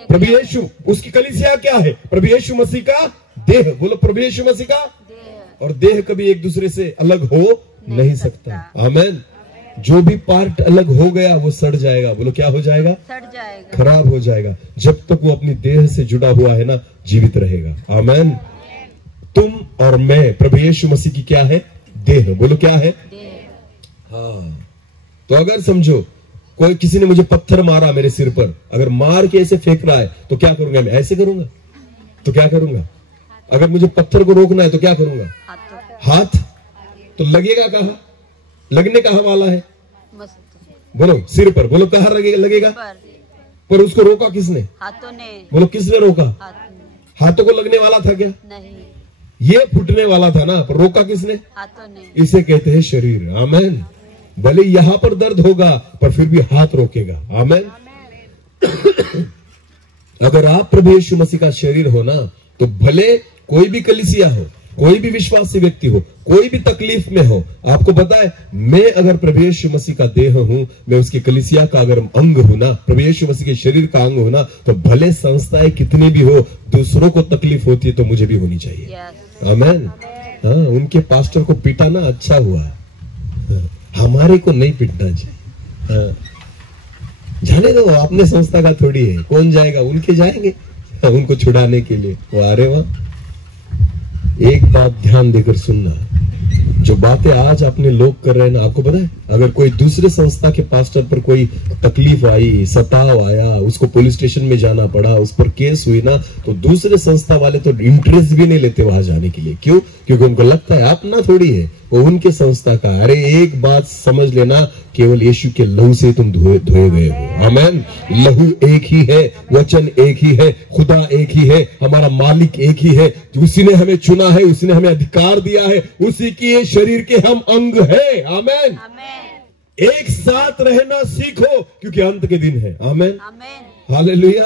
प्रभु यीशु, उसकी कलीसिया क्या है? प्रभु यीशु मसीह का देह। बोलो प्रभु यीशु मसीह का देह। और देह कभी एक दूसरे से अलग हो नहीं सकता। आमेन। जो भी पार्ट अलग हो गया वो सड़ जाएगा। बोलो क्या हो जाएगा? सड़ जाएगा, खराब हो जाएगा। जब तक वो अपनी देह से जुड़ा हुआ है ना, जीवित रहेगा। आमेन। तुम और मैं प्रभु यीशु मसीह की क्या है? देह। बोलो क्या है? हाँ। तो अगर समझो कोई किसी ने मुझे पत्थर मारा मेरे सिर पर, अगर मार के ऐसे फेंक रहा है तो क्या करूंगा? मैं ऐसे करूंगा तो क्या करूंगा? अगर मुझे पत्थर को रोकना है तो क्या करूंगा? हाथ। तो लगेगा कहाँ? लगने कहाँ वाला है? बोलो सिर पर। बोलो कहाँ लगेगा? पर उसको रोका किसने? हाथों ने। बोलो किसने रोका? हाथों को लगने वाला था क्या? नहीं। ये फूटने वाला था ना, पर रोका किसने? हाथों ने। इसे कहते हैं शरीर। आमेन। भले यहां पर दर्द होगा पर फिर भी हाथ रोकेगा। आमेन। अगर आप प्रभु यीशु मसीह का शरीर हो ना, तो भले कोई भी कलीसिया हो, कोई भी विश्वासी व्यक्ति हो, कोई भी तकलीफ में हो, आपको पता है मैं अगर प्रभु यीशु मसीह का देह हूं, मैं उसकी कलीसिया का अगर अंग हूं ना, प्रभु यीशु मसीह के शरीर का अंग हूं ना, तो भले संस्थाएं कितनी भी हो, दूसरों को तकलीफ होती है तो मुझे भी होनी चाहिए। आमेन। हाँ, उनके पास्टर को पीटा ना, अच्छा हुआ। हमारे को नहीं पीटना चाहिए। जाने दो, अपने संस्था का थोड़ी है, कौन जाएगा? उनके जाएंगे उनको छुड़ाने के लिए। वो अरे वाह। एक बात ध्यान देकर सुनना, जो बातें आज अपने लोग कर रहे हैं ना, आपको पता है अगर कोई दूसरे संस्था के पास्टर पर कोई तकलीफ आई, सताव आया, उसको पुलिस स्टेशन में जाना पड़ा, उस पर केस हुई ना, तो दूसरे संस्था वाले तो इंटरेस्ट भी नहीं लेते वहां जाने के लिए। क्यों? क्योंकि उनको लगता है अपना थोड़ी है, वो उनके संस्था का। अरे एक बात समझ लेना, केवल यीशु के लहू से तुम धोए गए हो। आमेन। लहू एक ही है, वचन एक ही है, खुदा एक ही है, हमारा मालिक एक ही है। उसी ने हमें चुना है, उसी ने हमें अधिकार दिया है, उसी की ये शरीर के हम अंग है। आमेन। एक साथ रहना सीखो, क्योंकि अंत के दिन है। आमेन। हालेलुया।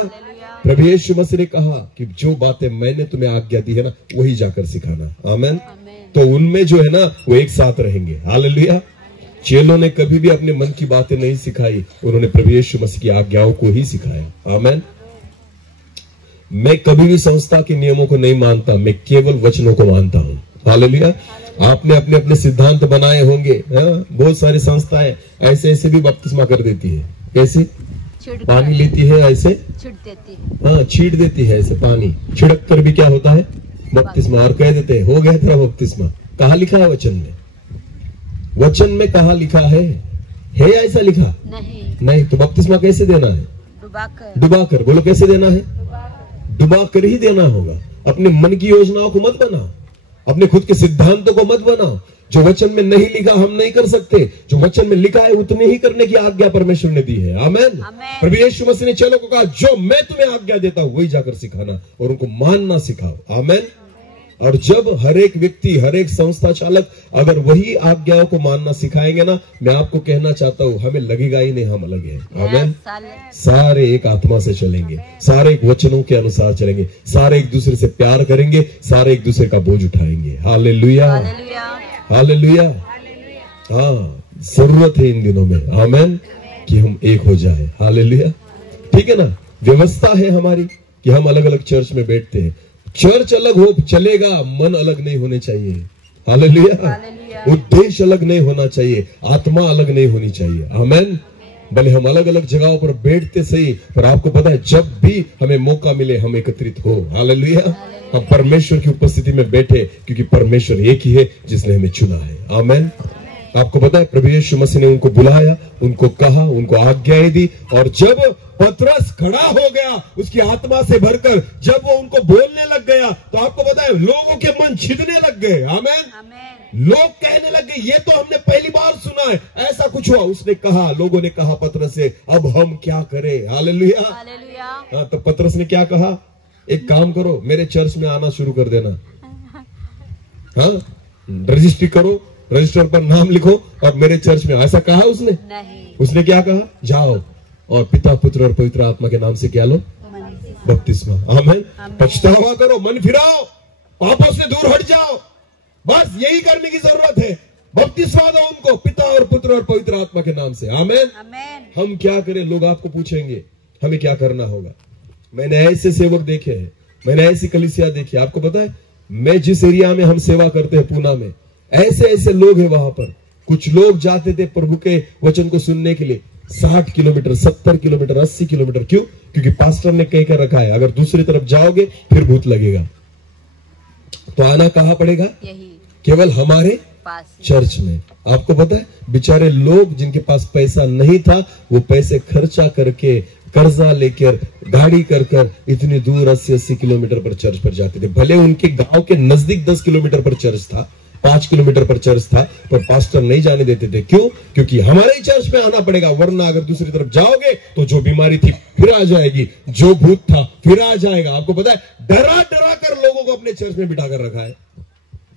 प्रभु यीशु मसीह ने कहा कि जो बातें मैंने तुम्हें आज्ञा दी है ना वही जाकर सिखाना। आमेन। तो उनमें जो है ना वो एक साथ रहेंगे। हालेलुया। चेलों ने कभी भी अपने मन की बातें नहीं सिखाई, उन्होंने प्रभु यीशु मसीह की आज्ञाओं को ही सिखाया। आमेन। मैं कभी भी संस्था के नियमों को नहीं मानता, मैं केवल वचनों को मानता हूँ। हालेलुया। आपने अपने अपने सिद्धांत बनाए होंगे। बहुत सारी संस्थाएं ऐसे ऐसे भी बपतिस्मा कर देती है। कैसे? पानी लेती है ऐसे छीट देती है। हाँ, छीट देती है ऐसे पानी छिड़क कर भी क्या होता है? बपतिस्मा। और कह देते हैं हो गया तेरा बपतिस्मा। कहाँ लिखा है वचन में? वचन में कहाँ लिखा है ऐसा लिखा? नहीं। तो बपतिस्मा कैसे देना है? डुबाकर। बोलो कैसे देना है? डुबाकर ही देना होगा। अपने मन की योजनाओं को मत बनाओ, अपने खुद के सिद्धांतों को मत बनाओ। जो वचन में नहीं लिखा हम नहीं कर सकते, जो वचन में लिखा है उतने ही करने की आज्ञा परमेश्वर ने दी है। आमेन। प्रभु यीशु मसीह ने चेलों को कहा जो मैं तुम्हें आज्ञा देता हूं वही जाकर सिखाना और उनको मानना सिखाओ। आमेन। और जब हर एक व्यक्ति, हर एक संस्था चालक अगर वही आज्ञाओं को मानना सिखाएंगे ना, मैं आपको कहना चाहता हूं हमें लगेगा ही नहीं हम अलग हैं। आमेन। सारे एक आत्मा से चलेंगे, सारे एक वचनों के अनुसार चलेंगे, सारे एक दूसरे से प्यार करेंगे, सारे एक दूसरे का बोझ उठाएंगे। हालेलुया। हालेलुया। हाँ, जरूरत है इन दिनों में। आमेन। कि हम एक हो जाए। हालेलुया। ठीक है ना। व्यवस्था है हमारी कि हम अलग अलग चर्च में बैठते हैं। चर्च अलग हो चलेगा, मन अलग नहीं होने चाहिए। हालेलुया। उद्देश्य अलग नहीं होना चाहिए, आत्मा अलग नहीं होनी चाहिए। आमेन। भले हम अलग अलग जगहों पर बैठते सही, पर आपको पता है जब भी हमें मौका मिले हम एकत्रित हो। हालेलुया। हम परमेश्वर की उपस्थिति में बैठे, क्योंकि परमेश्वर एक ही है जिसने हमें चुना है। आमेन। आपको पता है प्रभु यीशु मसीह ने उनको बुलाया, उनको कहा, उनको आज्ञाएं दी, और जब पतरस खड़ा हो गया उसकी आत्मा से भरकर, जब वो उनको बोलने लग गया, तो आपको पता है लोगों के मन छिदने लग गए। आमेन। लोग कहने लग गए ये तो हमने पहली बार सुना है, ऐसा कुछ हुआ। उसने कहा, लोगों ने कहा पतरस से अब हम क्या करें? हालेलुया। हाँ, तो पतरस ने क्या कहा? एक काम करो, मेरे चर्च में आना शुरू कर देना। हाँ, रजिस्ट्री करो, रजिस्टर पर नाम लिखो और मेरे चर्च में। ऐसा कहा उसने? नहीं। उसने क्या कहा? जाओ और पिता, पुत्र और पवित्र आत्मा के नाम से क्या लो? बपतिस्मा। आमेन। पछतावा करो, मन फिराओ, पापों से दूर हट जाओ। बस यही करने की जरूरत है। बपतिस्मा दो उनको पिता और पुत्र और पवित्र आत्मा के नाम से। आमेन। हम क्या करें? लोग आपको पूछेंगे हमें क्या करना होगा। मैंने ऐसे सेवक देखे हैं, मैंने ऐसी कलीसिया देखी। आपको पता है मैं जिस एरिया में हम सेवा करते हैं पूना में, ऐसे ऐसे लोग हैं वहां पर। कुछ लोग जाते थे प्रभु के वचन को सुनने के लिए 60 किलोमीटर, 70 किलोमीटर, 80 किलोमीटर। क्यों? क्योंकि पास्टर ने कह कर रखा है अगर दूसरी तरफ जाओगे फिर भूत लगेगा। तो आना कहाँ पड़ेगा? केवल हमारे चर्च में। आपको पता है बेचारे लोग जिनके पास पैसा नहीं था, वो पैसे खर्चा करके, कर्जा लेकर, गाड़ी कर कर इतनी दूर 80-80 किलोमीटर पर चर्च पर जाते थे। भले उनके गांव के नजदीक 10 किलोमीटर पर चर्च था, 5 किलोमीटर पर चर्च था, पर पास्टर नहीं जाने देते थे। क्यों? क्योंकि हमारे ही चर्च में आना पड़ेगा, वरना अगर दूसरी तरफ जाओगे तो जो बीमारी थी फिर आ जाएगी, जो भूत था फिर आ जाएगा। आपको पता है डरा डरा कर लोगों को अपने चर्च में बिठा कर रखा है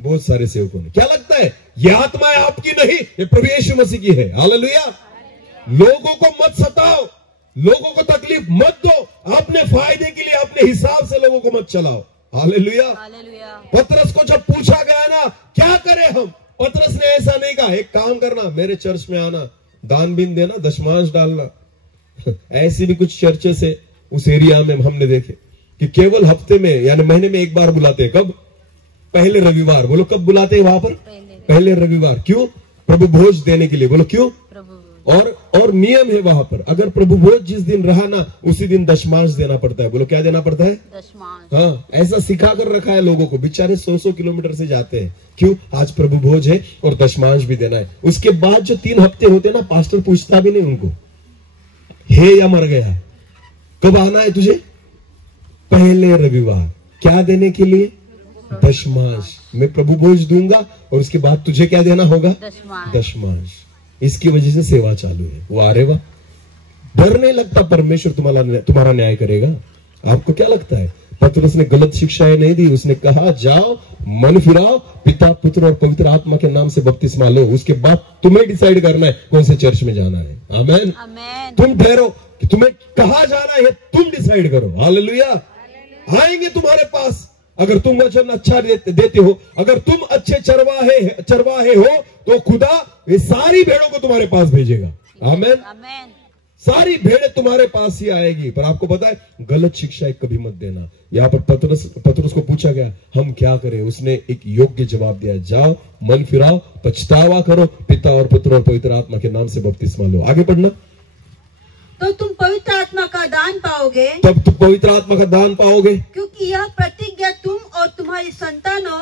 बहुत सारे सेवकों ने। क्या लगता है ये आत्मा है आपकी? नहीं, ये प्रभु यीशु मसीह की है। हालेलुया। लोगों को मत सताओ, लोगों को तकलीफ मत दो, अपने फायदे के लिए अपने हिसाब से लोगों को मत चलाओ। हालेलुया। पतरस को जब पूछा गया ना क्या करें हम, पतरस ने ऐसा नहीं कहा एक काम करना, मेरे चर्च में आना, दान बीन देना, दशमांश डालना। ऐसी भी कुछ चर्चेस है उस एरिया में हमने देखे कि केवल हफ्ते में यानी महीने में एक बार बुलाते हैं। कब? पहले रविवार। बोलो कब बुलाते हैं वहां पर? पहले रविवार। क्यों? प्रभु भोज देने के लिए। बोलो क्यों? और नियम है वहां पर, अगर प्रभु भोज जिस दिन रहा ना उसी दिन दशमांश देना पड़ता है। बोलो क्या देना पड़ता है? दशमांश। हाँ, ऐसा सिखा कर रखा है लोगों को। बेचारे 100-100 किलोमीटर से जाते हैं। क्यों? आज प्रभु भोज है और दशमांश भी देना है। उसके बाद जो 3 हफ्ते होते हैं ना, पास्टर पूछता भी नहीं उनको है या मर गया, कब आना है तुझे? पहले रविवार। क्या देने के लिए? दशमांश। मैं प्रभु भोज दूंगा और उसके बाद तुझे क्या देना होगा? दशमांश। इसकी वजह से सेवा चालू है। वो अरे वाह, डर नहीं लगता परमेश्वर तुम्हारा न्याय करेगा। आपको क्या लगता है? पतरस ने गलत शिक्षाएं नहीं दी, उसने कहा जाओ, मन फिराओ, पिता, पुत्र और पवित्र आत्मा के नाम से बपतिस्मा लो, उसके बाद तुम्हें डिसाइड करना है कौन से चर्च में जाना है। आमेन। तुम ठहरो कि तुम्हें कहाँ जाना है तुम डिसाइड करो। हालेलुया। आएंगे तुम्हारे पास अगर तुम वचन अच्छा देते हो, अगर तुम अच्छे चरवाहे हो तो खुदा ये सारी भेड़ों को तुम्हारे पास भेजेगा। आमेन। सारी भेड़ें तुम्हारे पास ही आएगी। पर आपको पता है गलत शिक्षा कभी मत देना। यहाँ पर पतरस को पूछा गया हम क्या करें, उसने एक योग्य जवाब दिया, जाओ मन फिराओ पछतावा करो, पिता और पुत्र और पवित्र आत्मा के नाम से बपतिस्मा लो। आगे पढ़ना। तो तुम पवित्र आत्मा का दान पाओगे, तब तुम पवित्र आत्मा का दान पाओगे, क्योंकि यह प्रतिज्ञा तुम और तुम्हारी संतानों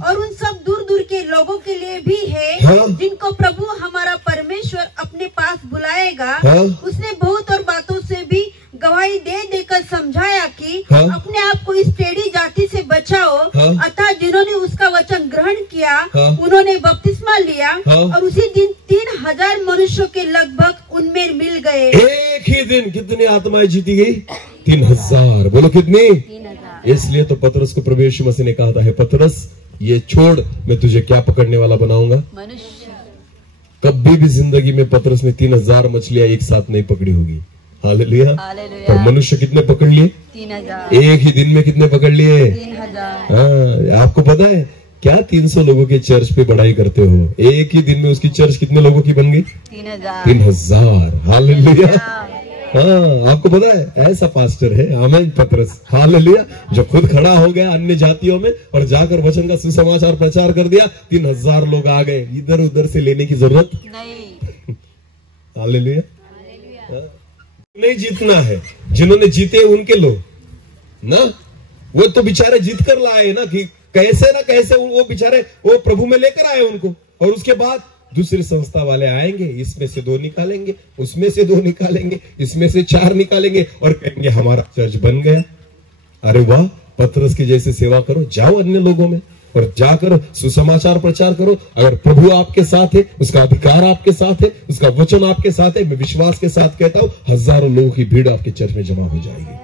और उन सब दूर दूर के लोगों के लिए भी है जिनको प्रभु हमारा परमेश्वर अपने पास बुलाएगा। उसने बहुत और बातों से भी गवाही दे देकर समझाया कि अपने आप को इस टेढ़ी जाति से बचाओ। अतः जिन्होंने उसका वचन ग्रहण किया उन्होंने बपतिस्मा लिया और उसी दिन 3000 मनुष्यों के लगभग उनमें मिल गए। एक ही दिन कितनी आत्माएं जीती गई? 3000। बोलो कितनी? 3000। इसलिए तो पतरस को प्रभु यीशु मसीह ने कहा था, हे पतरस ये छोड़, मैं तुझे क्या पकड़ने वाला बनाऊंगा? मनुष्य। कभी भी जिंदगी में पतरस ने 3000 मछलियां एक साथ नहीं पकड़ी होगी। हालेलुया। पर मनुष्य कितने पकड़ लिए? 3000। एक ही दिन में कितने पकड़ लिए? 3000। आपको पता है क्या 300 लोगों के चर्च पे बढ़ाई करते हो, एक ही दिन में उसकी चर्च कितने लोगों की बन गई? 3000। हालेलुया। हाँ, आपको पता है ऐसा पास्टर है आमेन पतरस। हालेलुया। जो खुद खड़ा हो गया अन्य जातियों में और जाकर वचन का सुसमाचार प्रचार कर दिया, 3000 लोग आ गए। इधर उधर से लेने की जरूरत नहीं। हालेलुया। नहीं जीतना है, जिन्होंने जीते उनके लोग ना, वो तो बेचारे जीत कर लाए ना, कि कैसे ना कैसे वो बेचारे वो प्रभु में लेकर आए उनको। और उसके बाद दूसरी संस्था वाले आएंगे, इसमें से 2 निकालेंगे, उसमें से 2 निकालेंगे, इसमें से 4 निकालेंगे और कहेंगे हमारा चर्च बन गया। अरे वाह, पतरस की जैसे सेवा करो, जाओ अन्य लोगों में और जाकर सुसमाचार प्रचार करो। अगर प्रभु आपके साथ है, उसका अधिकार आपके साथ है, उसका वचन आपके साथ है, मैं विश्वास के साथ कहता हूं हजारों लोगों की भीड़ आपके चर्च में जमा हो जाएगी।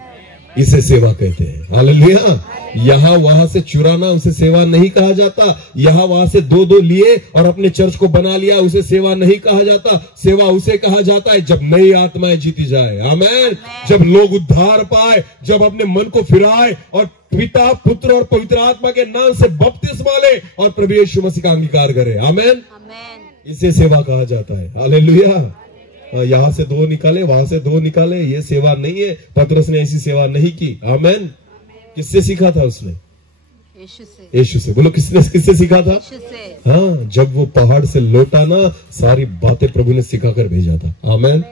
इसे सेवा कहते हैं। हालेलुया। यहाँ वहां से चुराना उसे सेवा नहीं कहा जाता। यहाँ वहां से 2-2 लिए और अपने चर्च को बना लिया, उसे सेवा नहीं कहा जाता। सेवा उसे कहा जाता है जब नई आत्माएं जीती जाए। आमेन। जब लोग उद्धार पाए, जब अपने मन को फिराए और पिता पुत्र और पवित्र आत्मा के नाम से बपतिस्मा ले और प्रभु यीशु मसीह का अंगीकार करे। आमेन। इसे सेवा कहा जाता है। हालेलुया। यहाँ से 2 निकाले, वहां से 2 निकाले, ये सेवा नहीं है। पतरस ने ऐसी सेवा नहीं की। आमेन। किससे सीखा था उसने? यीशु से। बोलो किससे सीखा था? हाँ, जब वो पहाड़ से लौटा ना, सारी बातें प्रभु ने सिखाकर भेजा था। आमेन।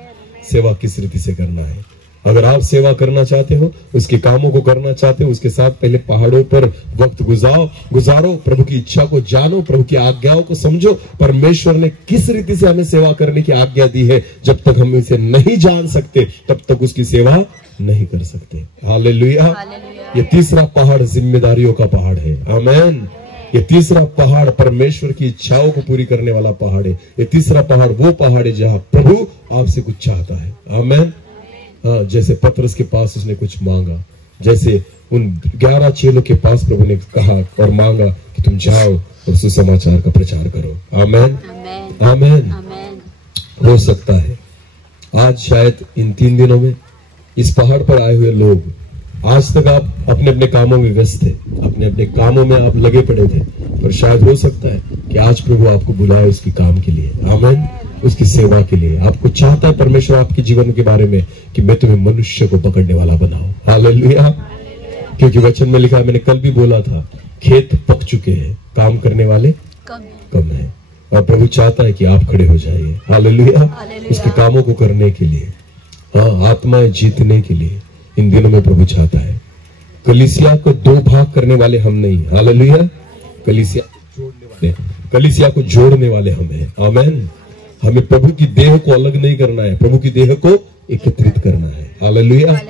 सेवा किस रीति से करना है। अगर आप सेवा करना चाहते हो, उसके कामों को करना चाहते हो, उसके साथ पहले पहाड़ों पर वक्त गुजारो, प्रभु की इच्छा को जानो, प्रभु की आज्ञाओं को समझो। परमेश्वर ने किस रीति से हमें सेवा करने की आज्ञा दी है, जब तक हम इसे नहीं जान सकते तब तक उसकी सेवा नहीं कर सकते। हालेलुया। ये तीसरा पहाड़ जिम्मेदारियों का पहाड़ है। आमेन। ये तीसरा पहाड़ परमेश्वर की इच्छाओं को पूरी करने वाला पहाड़ है। ये तीसरा पहाड़ वो पहाड़ है जहाँ प्रभु आपसे कुछ चाहता है। आमेन। हाँ, जैसे पतरस के पास उसने कुछ मांगा, जैसे उन 11 चेलों के पास प्रभु ने कहा और मांगा कि तुम जाओ और सुसमाचार का प्रचार करो। आमेन। आमेन। हो सकता है आज शायद इन 3 दिनों में इस पहाड़ पर आए हुए लोग, आज तक आप अपने अपने कामों में व्यस्त थे, अपने अपने कामों में आप लगे पड़े थे, पर शायद हो सकता है कि आज प्रभु आपको बुलाए उसकी काम के लिए। आमेन। उसकी सेवा के लिए आपको चाहता है परमेश्वर आपके जीवन के बारे में कि मैं तुम्हें मनुष्य को पकड़ने वाला बनाऊं। हालेलुया। क्योंकि वचन में लिखा है, मैंने कल भी बोला था, खेत पक चुके हैं, काम करने वाले कम है। और प्रभु चाहता है कि आप खड़े हो जाइए। हालेलुया। उसके कामों को करने के लिए, हाँ, आत्माएं जीतने के लिए इन दिनों में प्रभु चाहता है। कलीसिया को 2 भाग करने वाले हम नहीं। हालेलुया। कलीसिया को जोड़ने वाले हम हैं। आमेन। हमें प्रभु की देह को अलग नहीं करना है, प्रभु की देह को एकत्रित करना है। हालेलुया।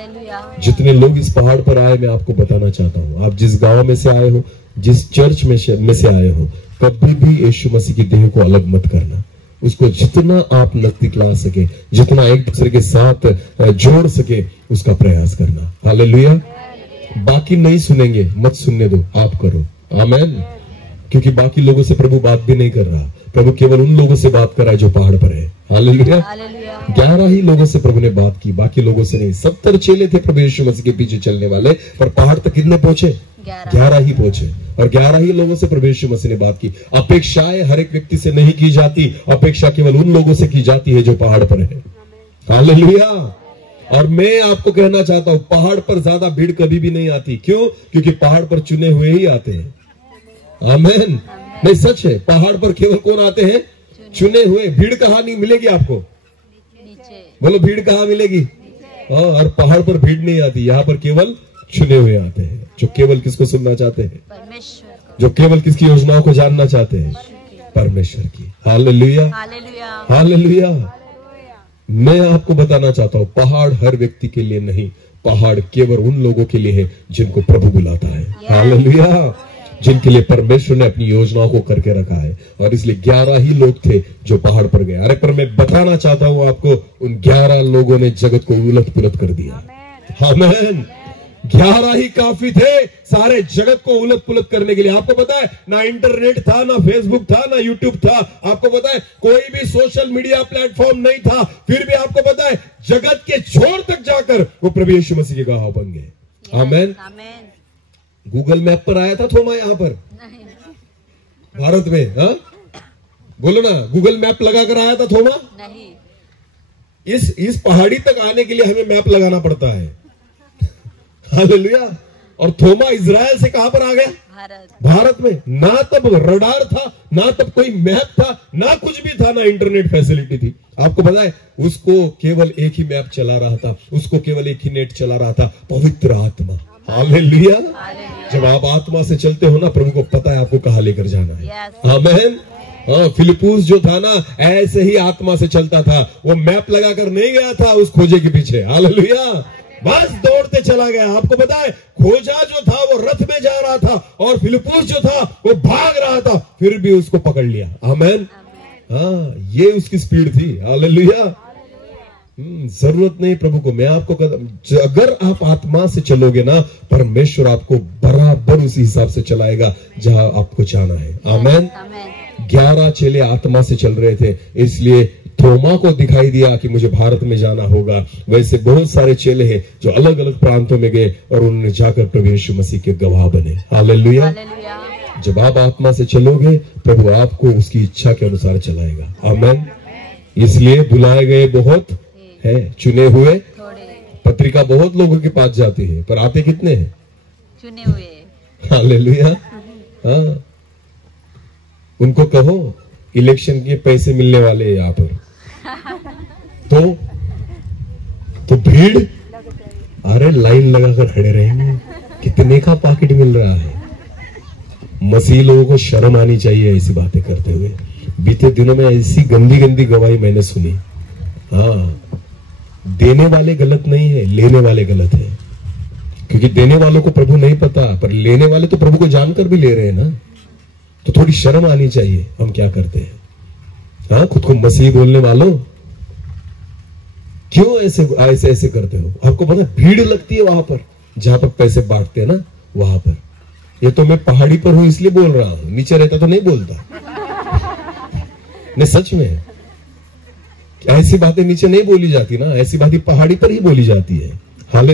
जितने लोग इस पहाड़ पर आए, मैं आपको बताना चाहता हूँ, आप जिस गांव में से आए हो, जिस चर्च में से आए हो, कभी भी यीशु मसीह की देह को अलग मत करना। उसको जितना आप नजदीक ला सके, जितना एक दूसरे के साथ जोड़ सके, उसका प्रयास करना। हालेलुया। बाकी नहीं सुनेंगे, मत सुनने दो, आप करो। आमेन। क्योंकि बाकी लोगों से प्रभु बात भी नहीं कर रहा, प्रभु केवल उन लोगों से बात कर रहा है जो पहाड़ पर है। हालेलुया। 11 ही लोगों से प्रभु ने बात की, बाकी लोगों से नहीं। 70 चेले थे प्रभु यीशु मसीह के पीछे चलने वाले, पर पहाड़ तक कितने पहुंचे? 11 ही पहुंचे। और 11 ही लोगों से प्रभु यीशु मसीह ने बात की। अपेक्षाएं हर एक व्यक्ति से नहीं की जाती, अपेक्षा केवल उन लोगों से की जाती है जो पहाड़ पर है। हालेलुया। और मैं आपको कहना चाहता हूं, पहाड़ पर ज्यादा भीड़ कभी भी नहीं आती। क्यों? क्योंकि पहाड़ पर चुने हुए ही आते हैं। आमीन। नहीं, सच है, पहाड़ पर केवल कौन आते हैं? चुने हुए। भीड़ कहां नहीं मिलेगी आपको? बोलो, भीड़ कहां मिलेगी? और पहाड़ पर भीड़ नहीं आती, यहाँ पर केवल चुने हुए आते हैं, जो केवल किसको सुनना चाहते हैं? जो केवल किसकी योजनाओं को जानना चाहते हैं? परमेश्वर की। Hallelujah, hallelujah. मैं आपको बताना चाहता हूं, पहाड़ हर व्यक्ति के लिए नहीं, पहाड़ केवल उन लोगों के लिए है जिनको प्रभु बुलाता है। हालेलुया। जिनके लिए परमेश्वर ने अपनी योजनाओं को करके रखा है। और इसलिए 11 ही लोग थे जो पहाड़ पर गए। अरे पर मैं बताना चाहता हूं आपको, उन 11 लोगों ने जगत को उलट पुलट कर दिया। आमीन। 11 ही काफी थे सारे जगत को उलट पुलट करने के लिए। आपको पता है, ना इंटरनेट था, ना फेसबुक था, ना यूट्यूब था। आपको पता है, कोई भी सोशल मीडिया प्लेटफॉर्म नहीं था। फिर भी आपको पता है, जगत के छोर तक जाकर वो प्रभु यीशु मसीह के गवाह बन गए। आमीन। गूगल मैप पर आया था थोमा यहाँ पर? नहीं। भारत में? हाँ, बोलो ना, गूगल मैप लगाकर आया था थोमा? नहीं। इस पहाड़ी तक आने के लिए हमें मैप लगाना पड़ता है। हालेलुया। और थोमा इजराइल से कहां पर आ गया? भारत में। ना तब रडार था, ना तब कोई मैप था, ना कुछ भी था, ना इंटरनेट फैसिलिटी थी। आपको पता है, उसको केवल एक ही मैप चला रहा था, उसको केवल एक ही नेट चला रहा था, पवित्र आत्मा। हालेलुया। जब आप आत्मा से चलते हो ना, प्रभु को पता है आपको कहां लेकर जाना है। आमीन। हाँ, फिलिपुस जो था ना, ऐसे ही आत्मा से चलता था। वो मैप लगाकर नहीं गया था उस खोजे के पीछे। हालेलुया। बस दौड़ते चला गया। आपको पता है, खोजा जो था वो रथ में जा रहा था, और फिलिपुस जो था वो भाग रहा था, फिर भी उसको पकड़ लिया। आमीन। हाँ, ये उसकी स्पीड थी। हालेलुया। जरूरत नहीं प्रभु को। मैं आपको अगर आप आत्मा से चलोगे ना, परमेश्वर आपको बराबर उसी हिसाब से चलाएगा जहां आपको जाना है। आमीन। 11 चेले आत्मा से चल रहे थे, इसलिए थोमा को दिखाई दिया कि मुझे भारत में जाना होगा। वैसे बहुत सारे चेले हैं जो अलग अलग प्रांतों में गए और उन्होंने जाकर प्रभु यीशु मसीह के गवाह बने। हालेलुया। जब आप आत्मा से चलोगे, प्रभु आपको उसकी इच्छा के अनुसार चलाएगा। आमीन। इसलिए बुलाए गए बहुत है, चुने हुए पत्रिका बहुत लोगों के पास जाती है, पर आते कितने हैं? चुने हुए। हालेलुया। हाँ, उनको कहो इलेक्शन के पैसे मिलने वाले हैं यहाँ पर, तो भीड़, अरे लाइन लगाकर खड़े रहेंगे। कितने का पाकिट मिल रहा है? मसीह लोगों को शर्म आनी चाहिए ऐसी बातें करते हुए। बीते दिनों में ऐसी गंदी गंदी गवाही मैंने सुनी। हाँ, देने वाले गलत नहीं है, लेने वाले गलत है। क्योंकि देने वालों को प्रभु नहीं पता, पर लेने वाले तो प्रभु को जानकर भी ले रहे हैं ना। तो थोड़ी शर्म आनी चाहिए हम क्या करते हैं। हाँ, खुद को मसीह बोलने वालों, क्यों ऐसे ऐसे करते हो? आपको पता है, भीड़ लगती है वहां पर जहां पर पैसे बांटते हैं ना, वहां पर। ये तो मैं पहाड़ी पर हूं इसलिए बोल रहा हूं, नीचे रहता तो नहीं बोलता। नहीं, सच में ऐसी बातें नीचे नहीं बोली जाती ना, ऐसी बातें पहाड़ी पर ही बोली जाती है। हाल